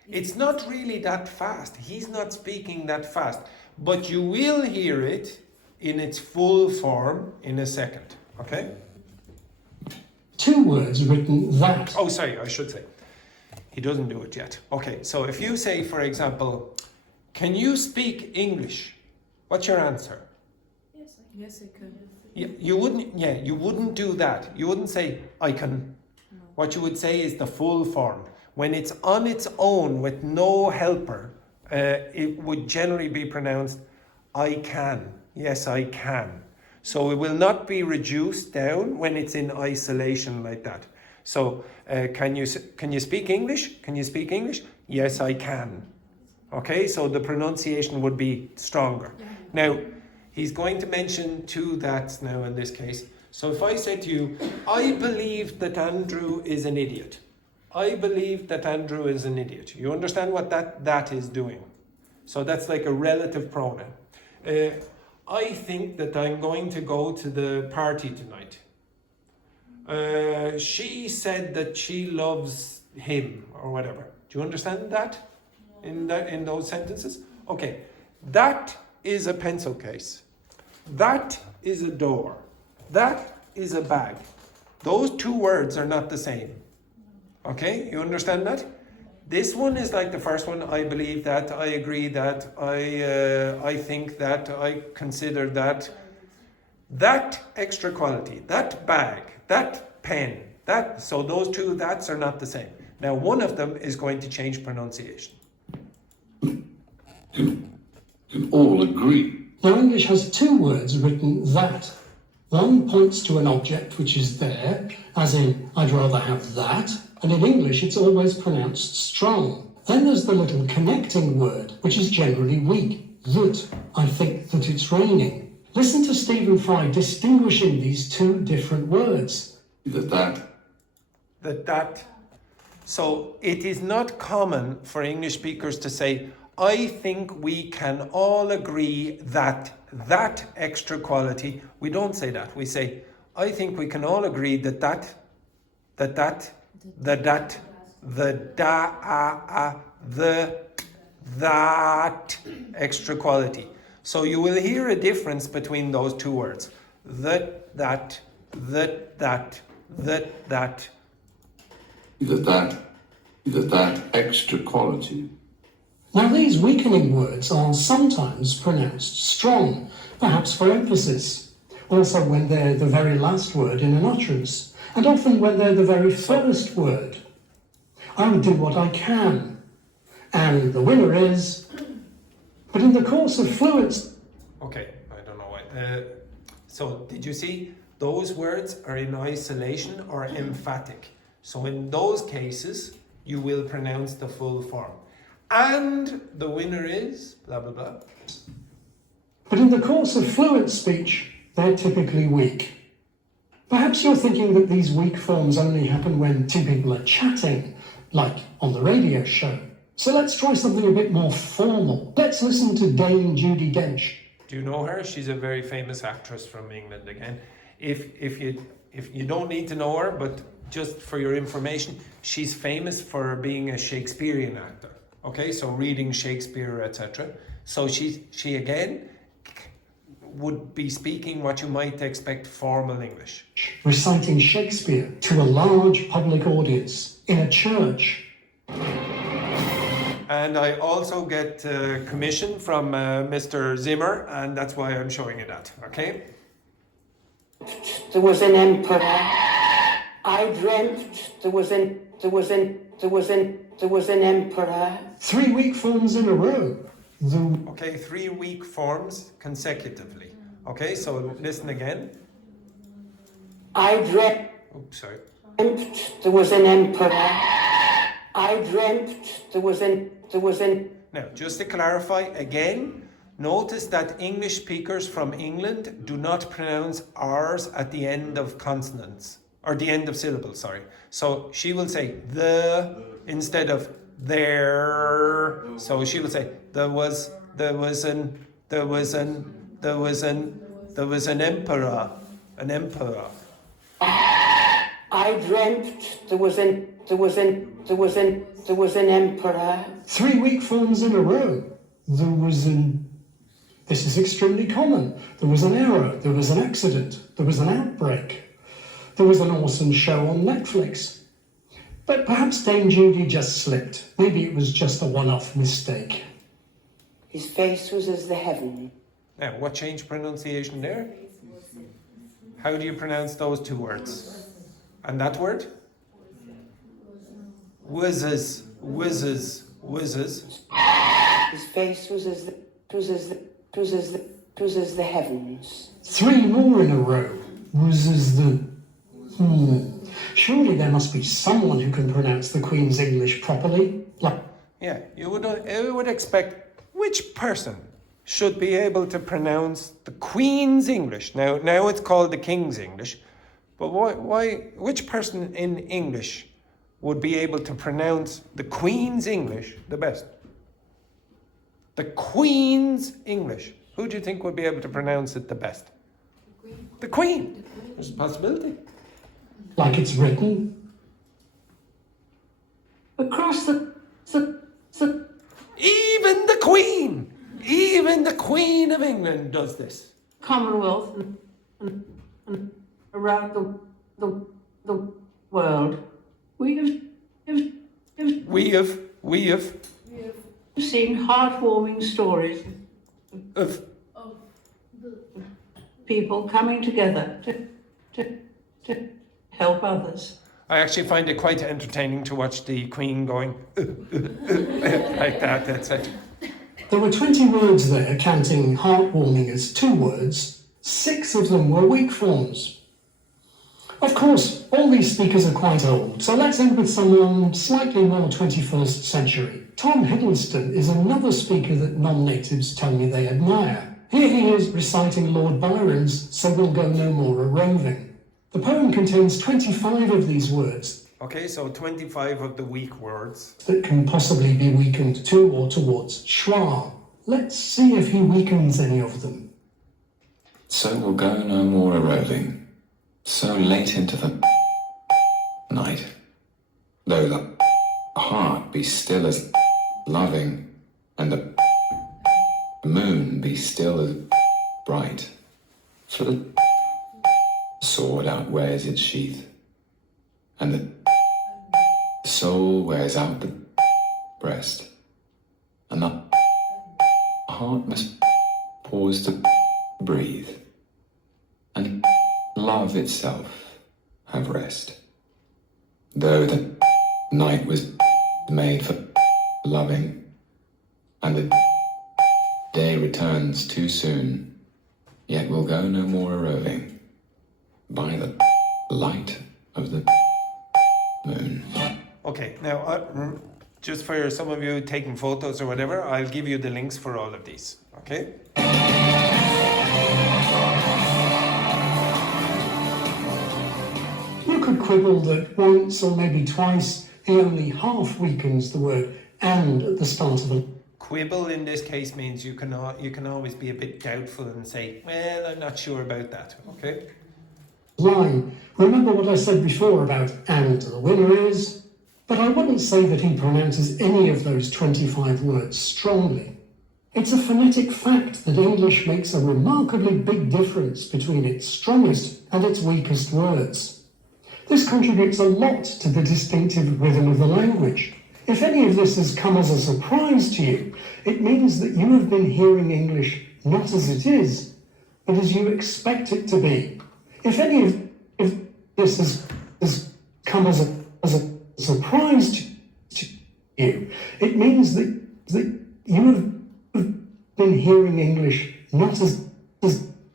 It's not really that fast. He's not speaking that fast, but you will hear it in its full form in a second, okay? 2 words written that. Oh, sorry, I should say. He doesn't do it yet. Okay, so if you say, for example, can you speak English? What's your answer? Yes, I can. You wouldn't do that. You wouldn't say, I can. No. What you would say is the full form. When it's on its own with no helper, it would generally be pronounced, I can. Yes, I can. So it will not be reduced down when it's in isolation like that. So can you speak English? Can you speak English? Yes, I can. Okay, so the pronunciation would be stronger. Now, he's going to mention 2 that's now in this case. So if I say to you, I believe that Andrew is an idiot. I believe that Andrew is an idiot. You understand what that is doing? So that's like a relative pronoun. I think that I'm going to go to the party tonight. She said that she loves him or whatever. Do you understand that? In those sentences? Okay. That is a pencil case. That is a door. That is a bag. Those 2 words are not the same. Okay, you understand that? This one is like the first one. I believe that, I agree that, I think that, I consider that. That extra quality, that bag, that pen, that, so those 2 that's are not the same. Now one of them is going to change pronunciation. Can all agree. Now English has 2 words written that. One points to an object which is there, as in, I'd rather have that. And in English, it's always pronounced strong. Then there's the little connecting word, which is generally weak. That. I think that it's raining. Listen to Stephen Fry distinguishing these 2 different words. That. So it is not common for English speakers to say, I think we can all agree that extra quality. We don't say that. We say, I think we can all agree that extra quality. So you will hear a difference between those 2 words. That. That extra quality. Now these weakening words are sometimes pronounced strong, perhaps for emphasis. Also when they're the very last word in an utterance, and often when they're the very first word. I will do what I can, and the winner is... But in the course of fluency... Okay, I don't know why. So did you see? Those words are in isolation or emphatic. So in those cases, you will pronounce the full form. And the winner is blah, blah, blah. But in the course of fluent speech, they're typically weak. Perhaps you're thinking that these weak forms only happen when 2 people are chatting, like on the radio show. So let's try something a bit more formal. Let's listen to Dame Judi Dench. Do you know her? She's a very famous actress from England again. If you don't need to know her, but just for your information, she's famous for being a Shakespearean actor. Okay, so reading Shakespeare, etc. So she again would be speaking what you might expect formal English. Reciting Shakespeare to a large public audience in a church. And I also get commission from Mr. Zimmer, and that's why I'm showing you that, okay? There was an emperor. I dreamt there was an emperor. 3 weak forms in a row. Okay, 3 weak forms consecutively. Okay, so listen again. I dreamt. Oops, sorry. There was an emperor. I dreamt there was an. Now, just to clarify again, notice that English speakers from England do not pronounce R's at the end of consonants, or the end of syllables, sorry. So she will say the instead of there. So she will say there was an emperor. I dreamt there was an emperor. 3 weak forms in a row. There was an. This is extremely common. There was an error. There was an accident. There was an outbreak. There was an awesome show on Netflix. But perhaps Dame Judy just slipped. Maybe it was just a one-off mistake. His face was as the heaven. Now, what changed pronunciation there? How do you pronounce those two words? And that word? Whizzes. His face was as the heavens. 3 more in a row. Was as the. Surely there must be someone who can pronounce the Queen's English properly. Yeah, you would expect which person should be able to pronounce the Queen's English. Now it's called the King's English, but which person in English would be able to pronounce the Queen's English the best? The Queen's English. Who do you think would be able to pronounce it the best? The Queen. There's a possibility. Like it's written. Across the Even the Queen! Even the Queen of England does this. Commonwealth and around the world. We have seen heartwarming stories of people coming together to help others. I actually find it quite entertaining to watch the Queen going like that, that's it. There were 20 words there, counting heartwarming as 2 words. 6 of them were weak forms. Of course, all these speakers are quite old, so let's end with someone slightly more 21st century. Tom Hiddleston is another speaker that non-natives tell me they admire. Here he is reciting Lord Byron's "So We'll Go No More A-Roving." The poem contains 25 of these words. Okay, so 25 of the weak words. That can possibly be weakened to or towards schwa. Let's see if he weakens any of them. So we'll go no more a-roving, so late into the night, though the heart be still as loving, and the moon be still as bright, for the sword outwears its sheath, and the soul wears out the breast, and the heart must pause to breathe, and love itself have rest. Though the night was made for loving, and the day returns too soon, yet we'll go no more a-roving by the light of the moon. Okay, now just for some of you taking photos or whatever, I'll give you the links for all of these, okay? You could quibble that once or maybe twice he only half weakens the word "and" at the start of a quibble in this case means you can always be a bit doubtful and say, well, I'm not sure about that, okay? Line. Remember what I said before about and the winner is? But I wouldn't say that he pronounces any of those 25 words strongly. It's a phonetic fact that English makes a remarkably big difference between its strongest and its weakest words. This contributes a lot to the distinctive rhythm of the language. If any of this has come as a surprise to you, it means that you have been hearing English not as it is, but as you expect it to be. If any of this has come as a surprise to you, it means that you have been hearing English not as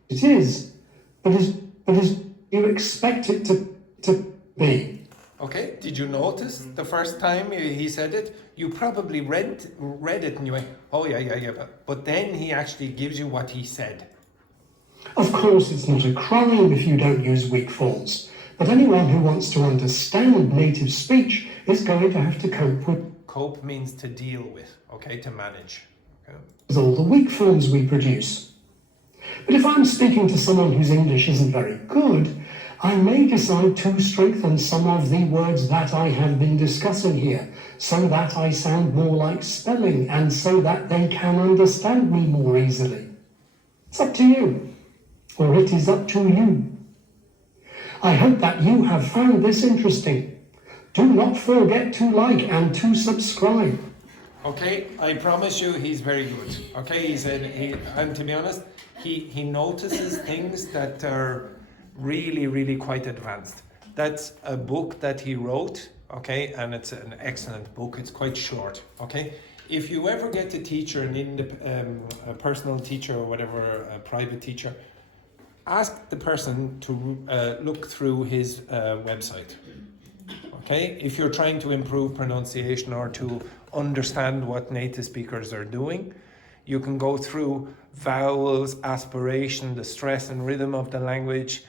it is, but as you expect it to be. Okay, did you notice the first time he said it? You probably read it and you went, oh yeah. But then he actually gives you what he said. Of course, it's not a crime if you don't use weak forms, but anyone who wants to understand native speech is going to have to cope with... Cope means to deal with, okay, to manage. Okay. With all the weak forms we produce. But if I'm speaking to someone whose English isn't very good, I may decide to strengthen some of the words that I have been discussing here, so that I sound more like spelling and so that they can understand me more easily. It's up to you, or it is up to you. I hope that you have found this interesting. Do not forget to like and to subscribe. Okay, I promise you he's very good. Okay, and to be honest, he notices things that are really quite advanced. That's a book that he wrote, okay, and it's an excellent book. It's quite short, okay. If you ever get a teacher, a personal teacher or whatever, a private teacher, ask the person to look through his website, okay. If you're trying to improve pronunciation or to understand what native speakers are doing, you can go through vowels, aspiration, the stress and rhythm of the language,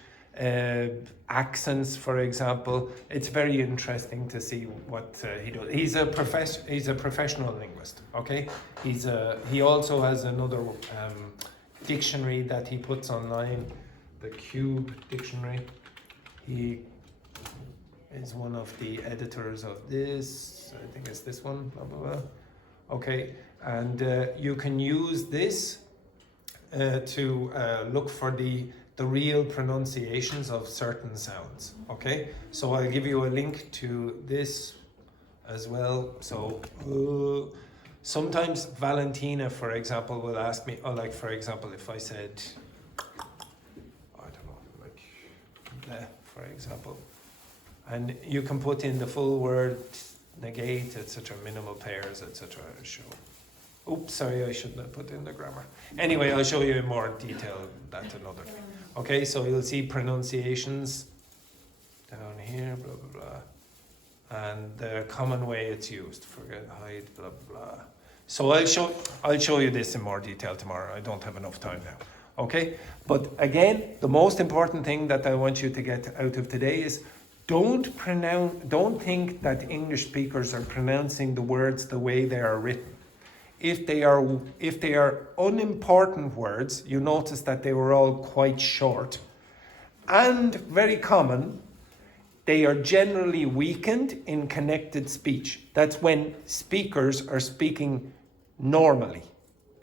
accents, for example. It's very interesting to see what he does. He's a professional linguist. Okay, he also has another dictionary that he puts online, the Cube Dictionary. He is one of the editors of this. I think it's this one. Blah blah blah. Okay, and you can use this to look for the real pronunciations of certain sounds. Okay, so I'll give you a link to this as well. So sometimes Valentina, for example, will ask me, like for example, if I said, I don't know, like for example, and you can put in the full word, negate, etc., minimal pairs, etc. Show. Oops, sorry, I shouldn't have put in the grammar. Anyway, I'll show you in more detail that another thing. Okay, so you'll see pronunciations down here, blah, blah, blah. And the common way it's used, forget, hide, blah, blah, blah. So I'll show you this in more detail tomorrow. I don't have enough time now. Okay, but again, the most important thing that I want you to get out of today is don't think that English speakers are pronouncing the words the way they are written. If they are unimportant words, you notice that they were all quite short and very common. They are generally weakened in connected speech. That's when speakers are speaking normally.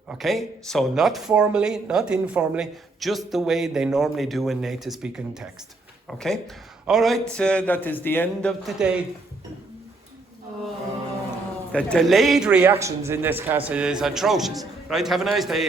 Okay? So not formally, not informally, just the way they normally do in native speaking text. Okay? All right, that is the end of today. The delayed reactions in this class is atrocious. Right, have a nice day.